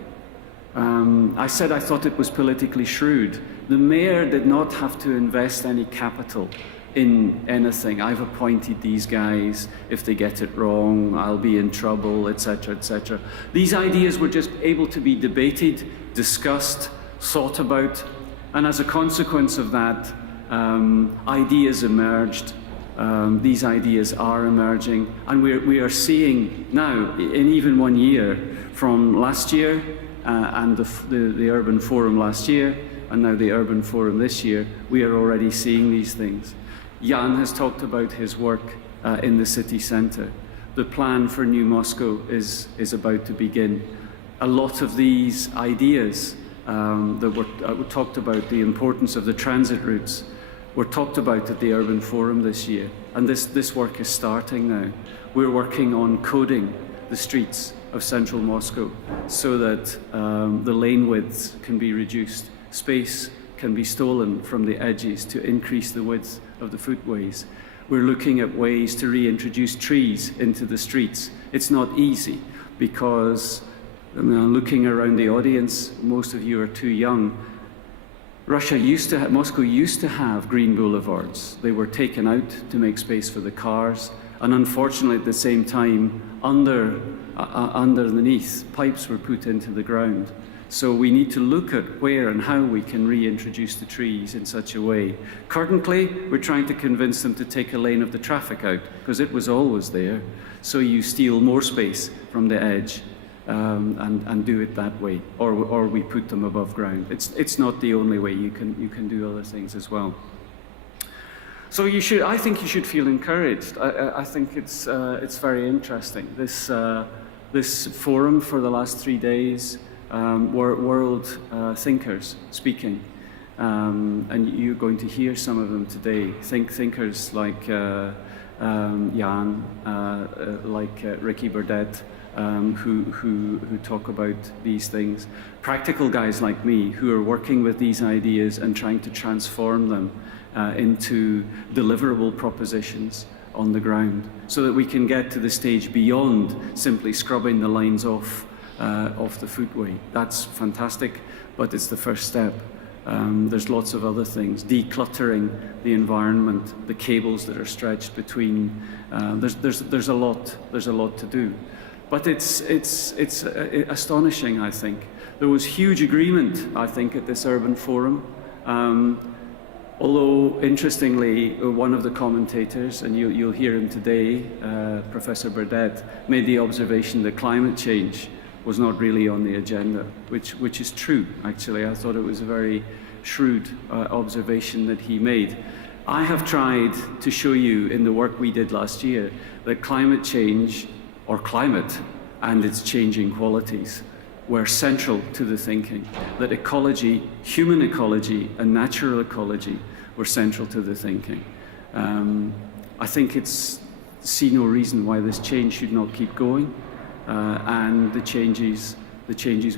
I said I thought it was politically shrewd. The mayor did not have to invest any capital in anything. I've appointed these guys. If they get it wrong, I'll be in trouble, etc., etc. These ideas were just able to be debated, discussed, thought about, and as a consequence of that, ideas emerged. These ideas are emerging, and we are seeing now, in even 1 year, from last year and the Urban Forum last year, and now the Urban Forum this year, we are already seeing these things. Jan has talked about his work in the city centre. The plan for New Moscow is about to begin. A lot of these ideas that were talked about, the importance of the transit routes, were talked about at the Urban Forum this year. And this work is starting now. We're working on coding the streets of central Moscow so that the lane widths can be reduced, space can be stolen from the edges to increase the width of the footways. We're looking at ways to reintroduce trees into the streets. It's not easy because, looking around the audience, most of you are too young. Moscow used to have green boulevards. They were taken out to make space for the cars, and unfortunately at the same time, underneath, pipes were put into the ground. So we need to look at where and how we can reintroduce the trees in such a way. Currently, we're trying to convince them to take a lane of the traffic out, because it was always there. So you steal more space from the edge and do it that way, or we put them above ground. It's not the only way. You can do other things as well. So I think you should feel encouraged. I think it's very interesting. This forum for the last 3 days. World thinkers speaking, and you're going to hear some of them today. Thinkers like Jan, like Ricky Burdett, who talk about these things. Practical guys like me who are working with these ideas and trying to transform them into deliverable propositions on the ground, so that we can get to the stage beyond simply scrubbing the lines off the footway. That's fantastic, but it's the first step. There's lots of other things. Decluttering the environment, the cables that are stretched between. There's a lot to do, but it's astonishing. I think there was huge agreement. I think at this Urban Forum. Although, interestingly, one of the commentators, and you'll hear him today, Professor Burdett, made the observation that climate change was not really on the agenda, which is true, actually. I thought it was a very shrewd observation that he made. I have tried to show you in the work we did last year that climate change, or climate, and its changing qualities were central to the thinking, that ecology, human ecology and natural ecology were central to the thinking. I think see no reason why this change should not keep going. And the changes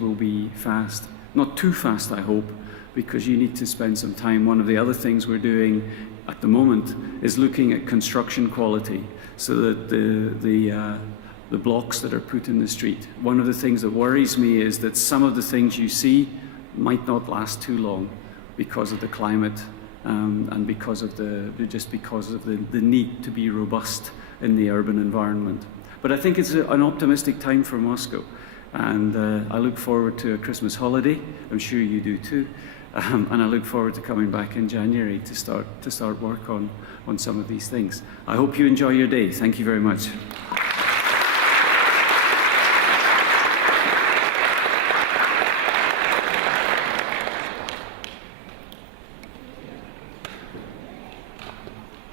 will be fast. Not too fast, I hope, because you need to spend some time. One of the other things we're doing at the moment is looking at construction quality, so that the blocks that are put in the street. One of the things that worries me is that some of the things you see might not last too long. because of the climate and because of the need to be robust in the urban environment. But I think it's an optimistic time for Moscow, and I look forward to a Christmas holiday. I'm sure you do too, and I look forward to coming back in January to start work on some of these things. I hope you enjoy your day. Thank you very much.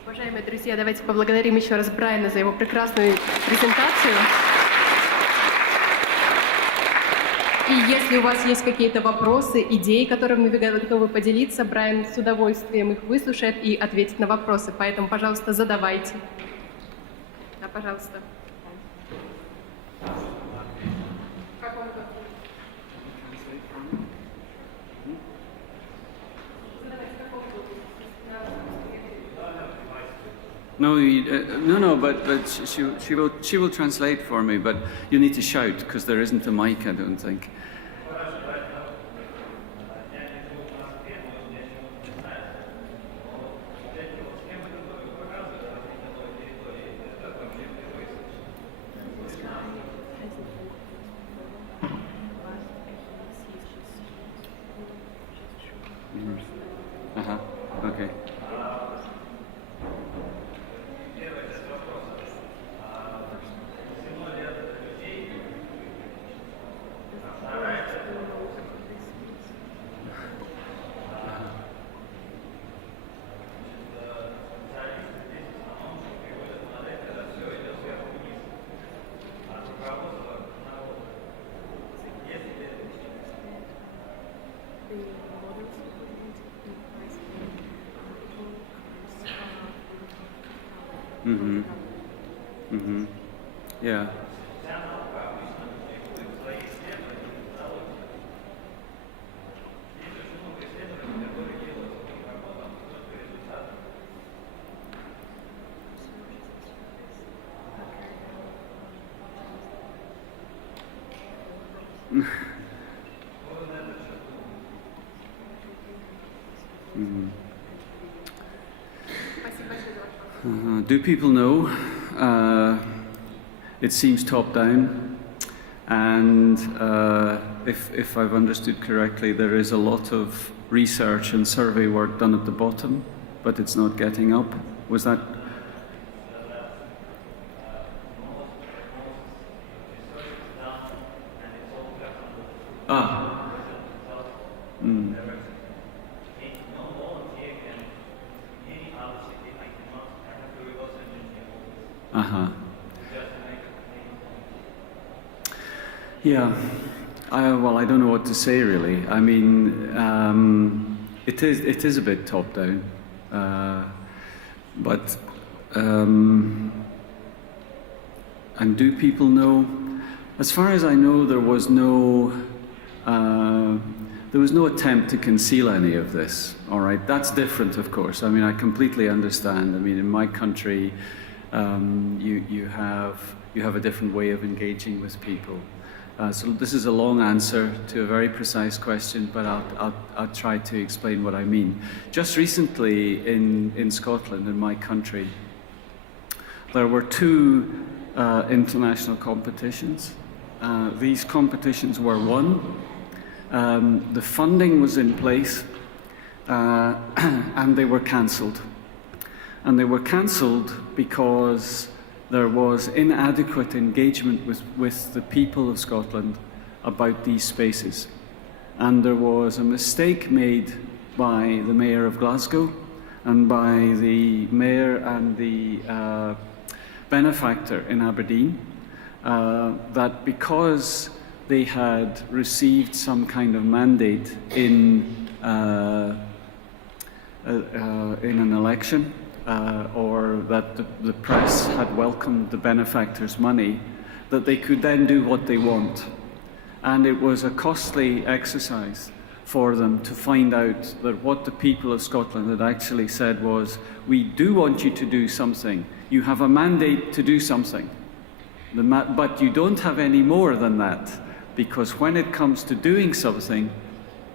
Уважаемые друзья, давайте поблагодарим еще раз Брайана за его прекрасную презентацию. И если у вас есть какие-то вопросы, идеи, которыми вы готовы поделиться, Брайан с удовольствием их выслушает и ответит на вопросы. Поэтому, пожалуйста, задавайте. Да, пожалуйста. No, but she will translate for me, but you need to shout because there isn't a mic, I don't think. Okay. Yeah. Do people know? It seems top down, and if I've understood correctly, there is a lot of research and survey work done at the bottom, but it's not getting up. Was that? Yeah, well, I don't know what to say really. I mean, it is a bit top down, but and do people know? As far as I know, there was no attempt to conceal any of this. All right, that's different, of course. I mean, I completely understand. I mean, in my country, you have a different way of engaging with people. So this is a long answer to a very precise question, but I'll try to explain what I mean. Just recently in Scotland, in my country, there were two international competitions. These competitions were won. The funding was in place, and they were cancelled. And they were cancelled because there was inadequate engagement with the people of Scotland about these spaces. And there was a mistake made by the Mayor of Glasgow and by the Mayor and the benefactor in Aberdeen, that because they had received some kind of mandate in an election, or that the press had welcomed the benefactor's money, that they could then do what they want. And it was a costly exercise for them to find out that what the people of Scotland had actually said was, we do want you to do something. You have a mandate to do something. But you don't have any more than that, because when it comes to doing something,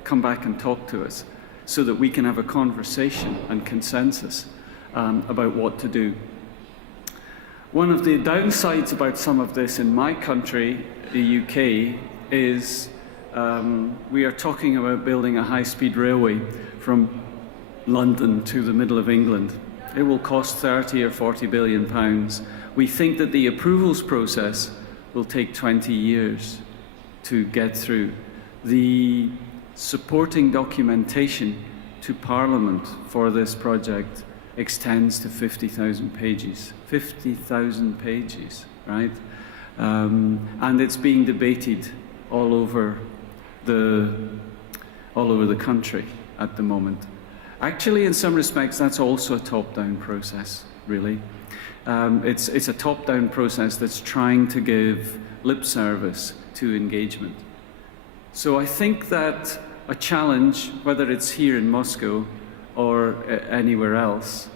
come back and talk to us. so that we can have a conversation and consensus about what to do. One of the downsides about some of this in my country, the UK, is we are talking about building a high-speed railway from London to the middle of England. It will cost 30 or 40 billion pounds. We think that the approvals process will take 20 years to get through. The supporting documentation to Parliament for this project extends to 50,000 pages. 50,000 pages, right? And it's being debated all over the country at the moment. Actually, in some respects, that's also a top-down process, really. It's a top-down process that's trying to give lip service to engagement. So I think that a challenge, whether it's here in Moscow or anywhere else,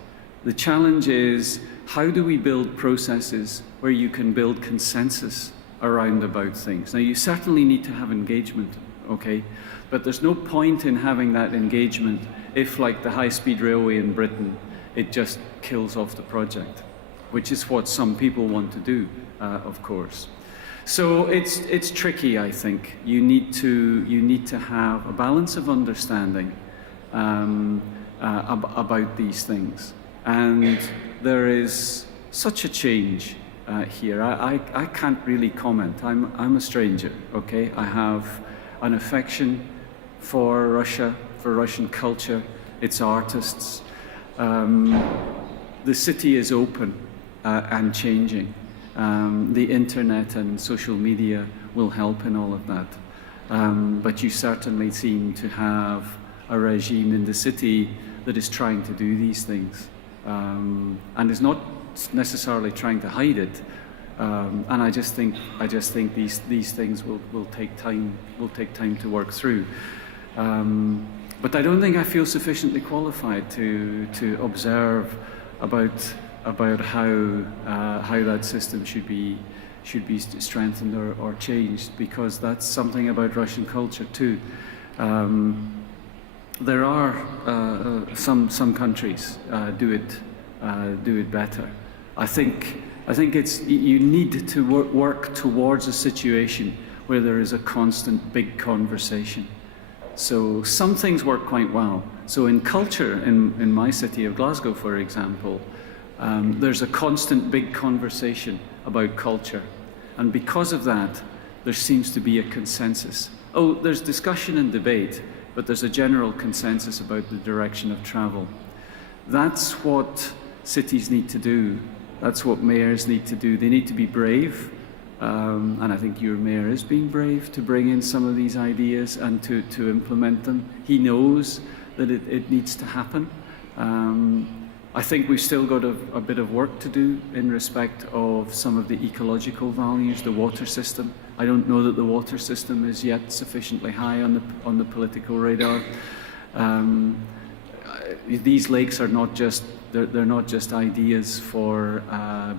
the challenge is how do we build processes where you can build consensus around about things. Now, you certainly need to have engagement, okay? But there's no point in having that engagement if, like the high-speed railway in Britain, it just kills off the project, which is what some people want to do, of course. So it's tricky, I think. You need to have a balance of understanding about these things. And there is such a change here. I can't really comment. I'm a stranger, okay? I have an affection for Russia, for Russian culture, its artists. The city is open and changing. The internet and social media will help in all of that. But you certainly seem to have a regime in the city that is trying to do these things and is not necessarily trying to hide it. And I just think these things will take time to work through. But I don't think I feel sufficiently qualified to observe about how that system should be strengthened or changed, because that's something about Russian culture too. There are some countries do it better. I think it's you need to work towards a situation where there is a constant big conversation. So some things work quite well. So in culture, in my city of Glasgow, for example, there's a constant big conversation about culture. And because of that, there seems to be a consensus. Oh, there's discussion and debate, but there's a general consensus about the direction of travel. That's what cities need to do. That's what mayors need to do. They need to be brave. And I think your mayor is being brave to bring in some of these ideas and to implement them. He knows that it needs to happen. I think we've still got a bit of work to do in respect of some of the ecological values, the water system. I don't know that the water system is yet sufficiently high on the political radar. These lakes are not just they're not just ideas for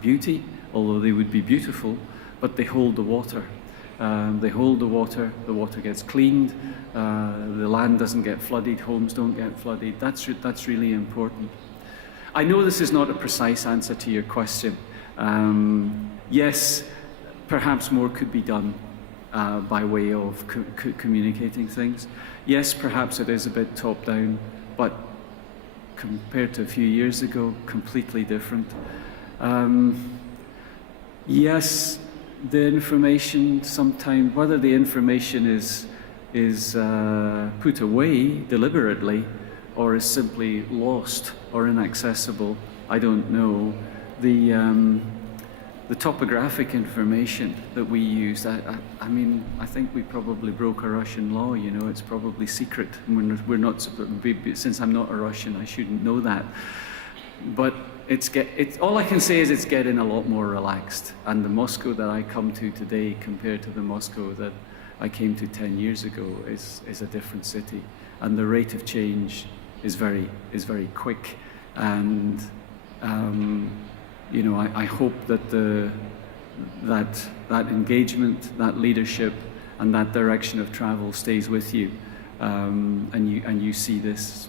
beauty, although they would be beautiful, but they hold the water. They hold the water gets cleaned, the land doesn't get flooded, homes don't get flooded. That's really important. I know this is not a precise answer to your question. Yes, perhaps more could be done by way of communicating things. Yes, perhaps it is a bit top-down, but compared to a few years ago, completely different. Yes, the information sometimes, whether the information is put away deliberately or is simply lost or inaccessible, I don't know. The topographic information that we use, I mean, I think we probably broke a Russian law, you know, it's probably secret. We're not, since I'm not a Russian, I shouldn't know that. But all I can say is it's getting a lot more relaxed. And the Moscow that I come to today compared to the Moscow that I came to 10 years ago is a different city. And the rate of change is very quick. And you know, I hope that that engagement, that leadership, and that direction of travel stays with you And you see this.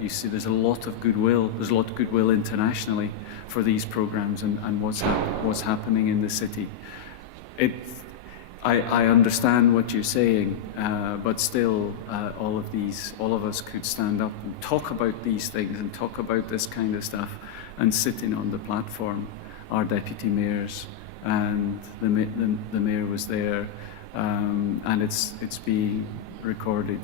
You see there's a lot of goodwill. There's a lot of goodwill internationally for these programs and what's happening in the city. I understand what you're saying, but still, all of us could stand up and talk about these things and talk about this kind of stuff, and sitting on the platform, our deputy mayors and the mayor was there, and it's being recorded.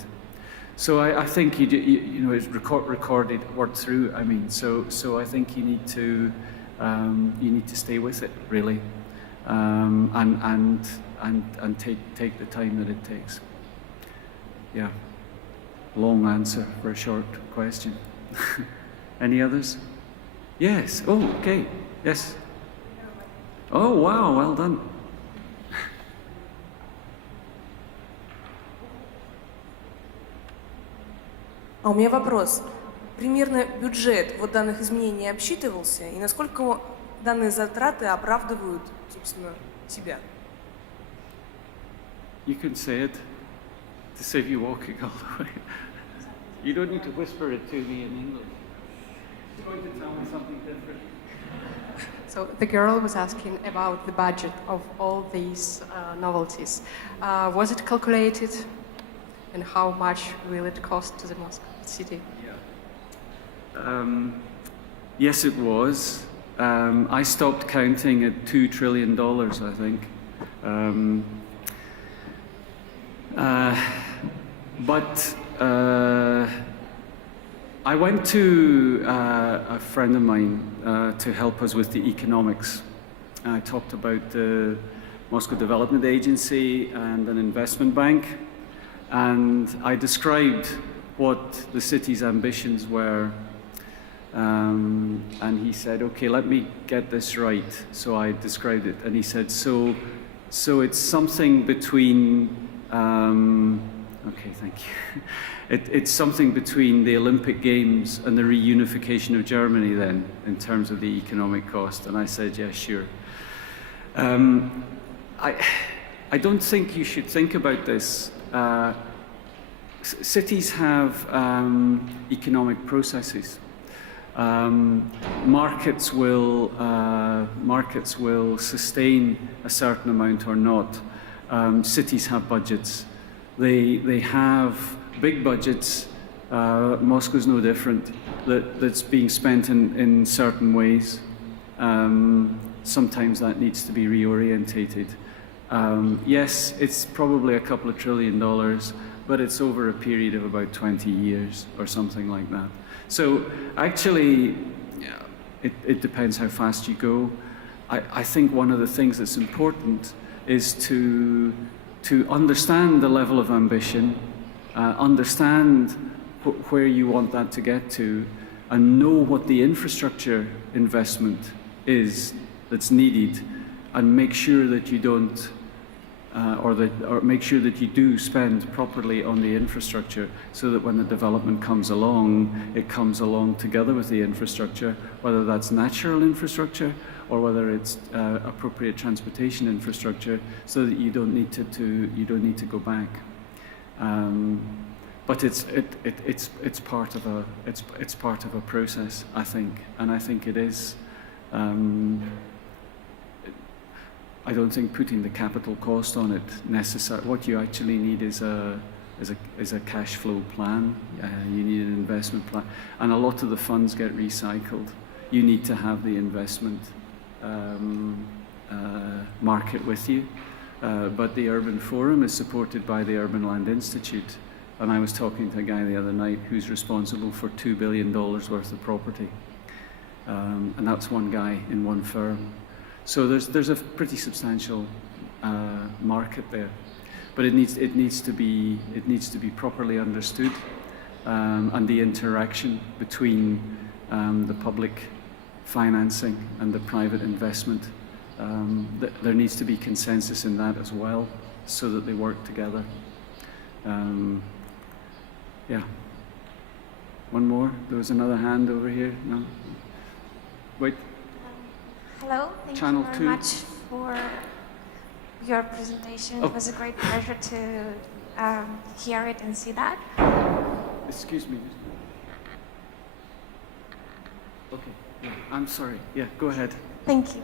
So I think you know it's recorded, worked through. I mean, so I think you need to stay with it really, and take the time that it takes. Yeah, long answer for a short question. Any others? Yes. Oh, okay. Yes. Oh, wow. Well done. А у меня вопрос. Примерно бюджет вот данных изменений обсчитывался, и насколько данные затраты оправдывают, собственно, себя? You can say it to save you walking all the way. You don't need to whisper it to me in English. You're going to tell me something different. So the girl was asking about the budget of all these novelties. Was it calculated, and how much will it cost to the Moscow city? Yeah. Yes, it was. I stopped counting at $2 trillion, I think. But I went to a friend of mine to help us with the economics. I talked about the Moscow Development Agency and an investment bank, and I described what the city's ambitions were, and he said, okay, let me get this right. So I described it, and he said, so it's something between okay, thank you. It's something between the Olympic Games and the reunification of Germany then, in terms of the economic cost. And I said, yeah, sure. I don't think you should think about this. Cities have economic processes. Markets will sustain a certain amount or not. Cities have budgets. They have big budgets. Moscow's no different. That's being spent in certain ways. Sometimes that needs to be reorientated. Yes, it's probably a couple of $1 trillion, but it's over a period of about 20 years or something like that. So actually, it depends how fast you go. I think one of the things that's important is to understand the level of ambition, understand where you want that to get to, and know what the infrastructure investment is that's needed, and make sure that you don't, or make sure that you do spend properly on the infrastructure, so that when the development comes along, it comes along together with the infrastructure, whether that's natural infrastructure or whether it's appropriate transportation infrastructure, so that you don't need to go back. But it's part of a process, I think, and I think it is. I don't think putting the capital cost on it necessary. What you actually need is a cash flow plan. You need an investment plan, and a lot of the funds get recycled. You need to have the investment market with you. But the Urban Forum is supported by the Urban Land Institute, and I was talking to a guy the other night who's responsible for $2 billion worth of property, and that's one guy in one firm. So there's a pretty substantial market there, but it needs to be properly understood, and the interaction between the public financing and the private investment. There needs to be consensus in that as well, so that they work together. Yeah. One more. There was another hand over here. No. Wait. Hello, thank Channel you very 2. much for your presentation. It was a great pleasure to hear it and see that. Excuse me. Okay, yeah, I'm sorry. Yeah, go ahead. Thank you.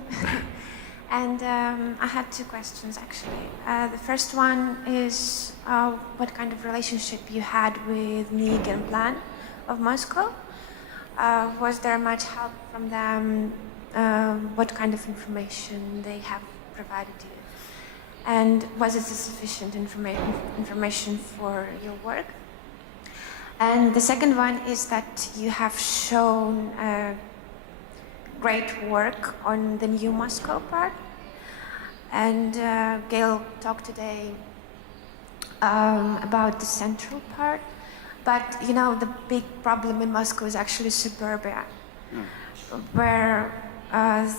And I had two questions actually. The first one is what kind of relationship you had with NIG and Plan of Moscow? Was there much help from them? What kind of information they have provided you? And was it sufficient information for your work? And the second one is that you have shown great work on the new Moscow part. And Gail talked today about the central part. But, you know, the big problem in Moscow is actually suburbia, where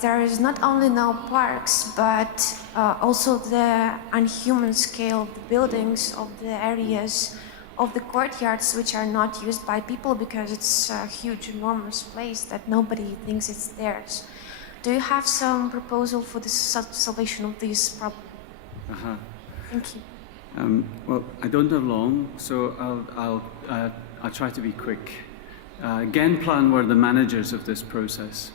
there is not only no parks, but also the unhuman scale of the buildings, of the areas, of the courtyards, which are not used by people because it's a huge, enormous place that nobody thinks it's theirs. Do you have some proposal for the solution of this problem? Thank you. Well, I don't have long, so I'll try to be quick. Genplan were the managers of this process.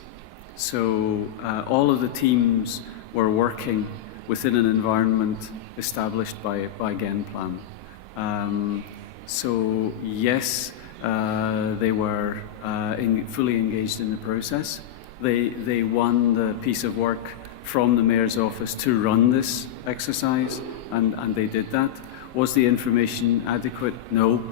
So all of the teams were working within an environment established by Genplan. So yes, they were fully engaged in the process. They won the piece of work from the mayor's office to run this exercise, and they did that. Was the information adequate? No,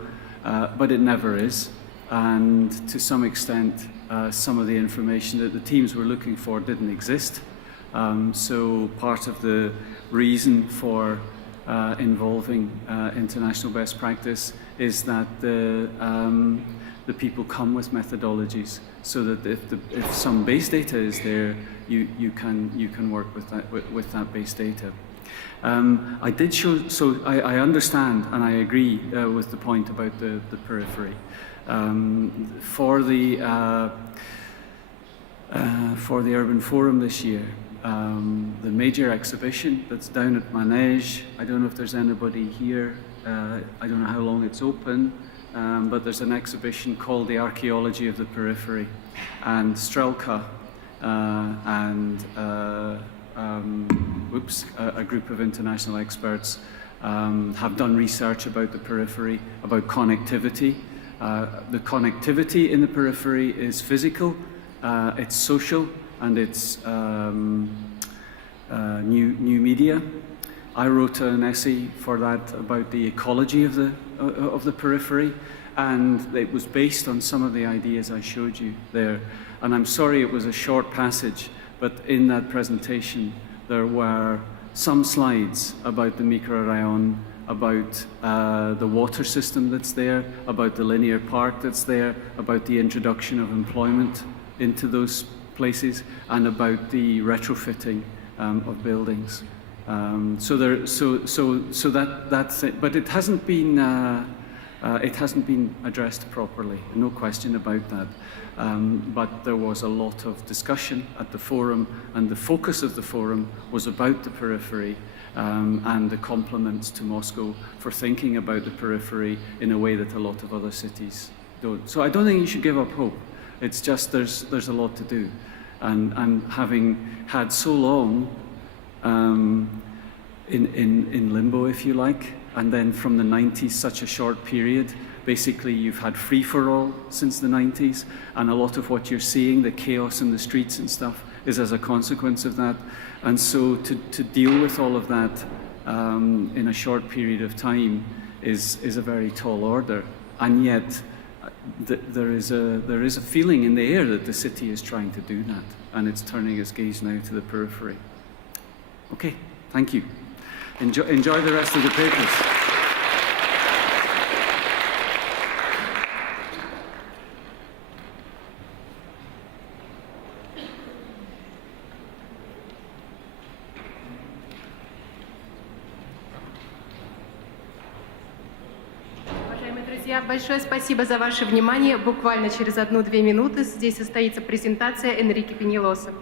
but it never is. And to some extent, some of the information that the teams were looking for didn't exist. So part of the reason for involving international best practice is that the people come with methodologies, so that if some base data is there, you can work with that base data. I did show, so I understand and I agree with the point about the periphery. For the Urban Forum this year, the major exhibition that's down at Manege, I don't know if there's anybody here, I don't know how long it's open, but there's an exhibition called The Archaeology of the Periphery, and Strelka and a group of international experts have done research about the periphery, about connectivity. The connectivity in the periphery is physical, it's social, and it's new media. I wrote an essay for that about the ecology of the periphery, and it was based on some of the ideas I showed you there. And I'm sorry it was a short passage, but in that presentation there were some slides about the microrayon, about the water system that's there, about the linear park that's there, about the introduction of employment into those places, and about the retrofitting of buildings. So that's it. But it hasn't been addressed properly. No question about that. But there was a lot of discussion at the forum, and the focus of the forum was about the periphery and the compliments to Moscow for thinking about the periphery in a way that a lot of other cities don't. So I don't think you should give up hope. It's just there's a lot to do, and having had so long in limbo, if you like, and then from the 90s, such a short period. Basically, you've had free-for-all since the 90s, and a lot of what you're seeing, the chaos in the streets and stuff, is as a consequence of that. And so to deal with all of that in a short period of time is a very tall order. And yet, there is a feeling in the air that the city is trying to do that, and it's turning its gaze now to the periphery. Okay, thank you. Enjoy the rest of the papers. Уважаемые друзья, большое спасибо за ваше внимание. Буквально через 1-2 минуты здесь состоится презентация Энрике Пенелоса.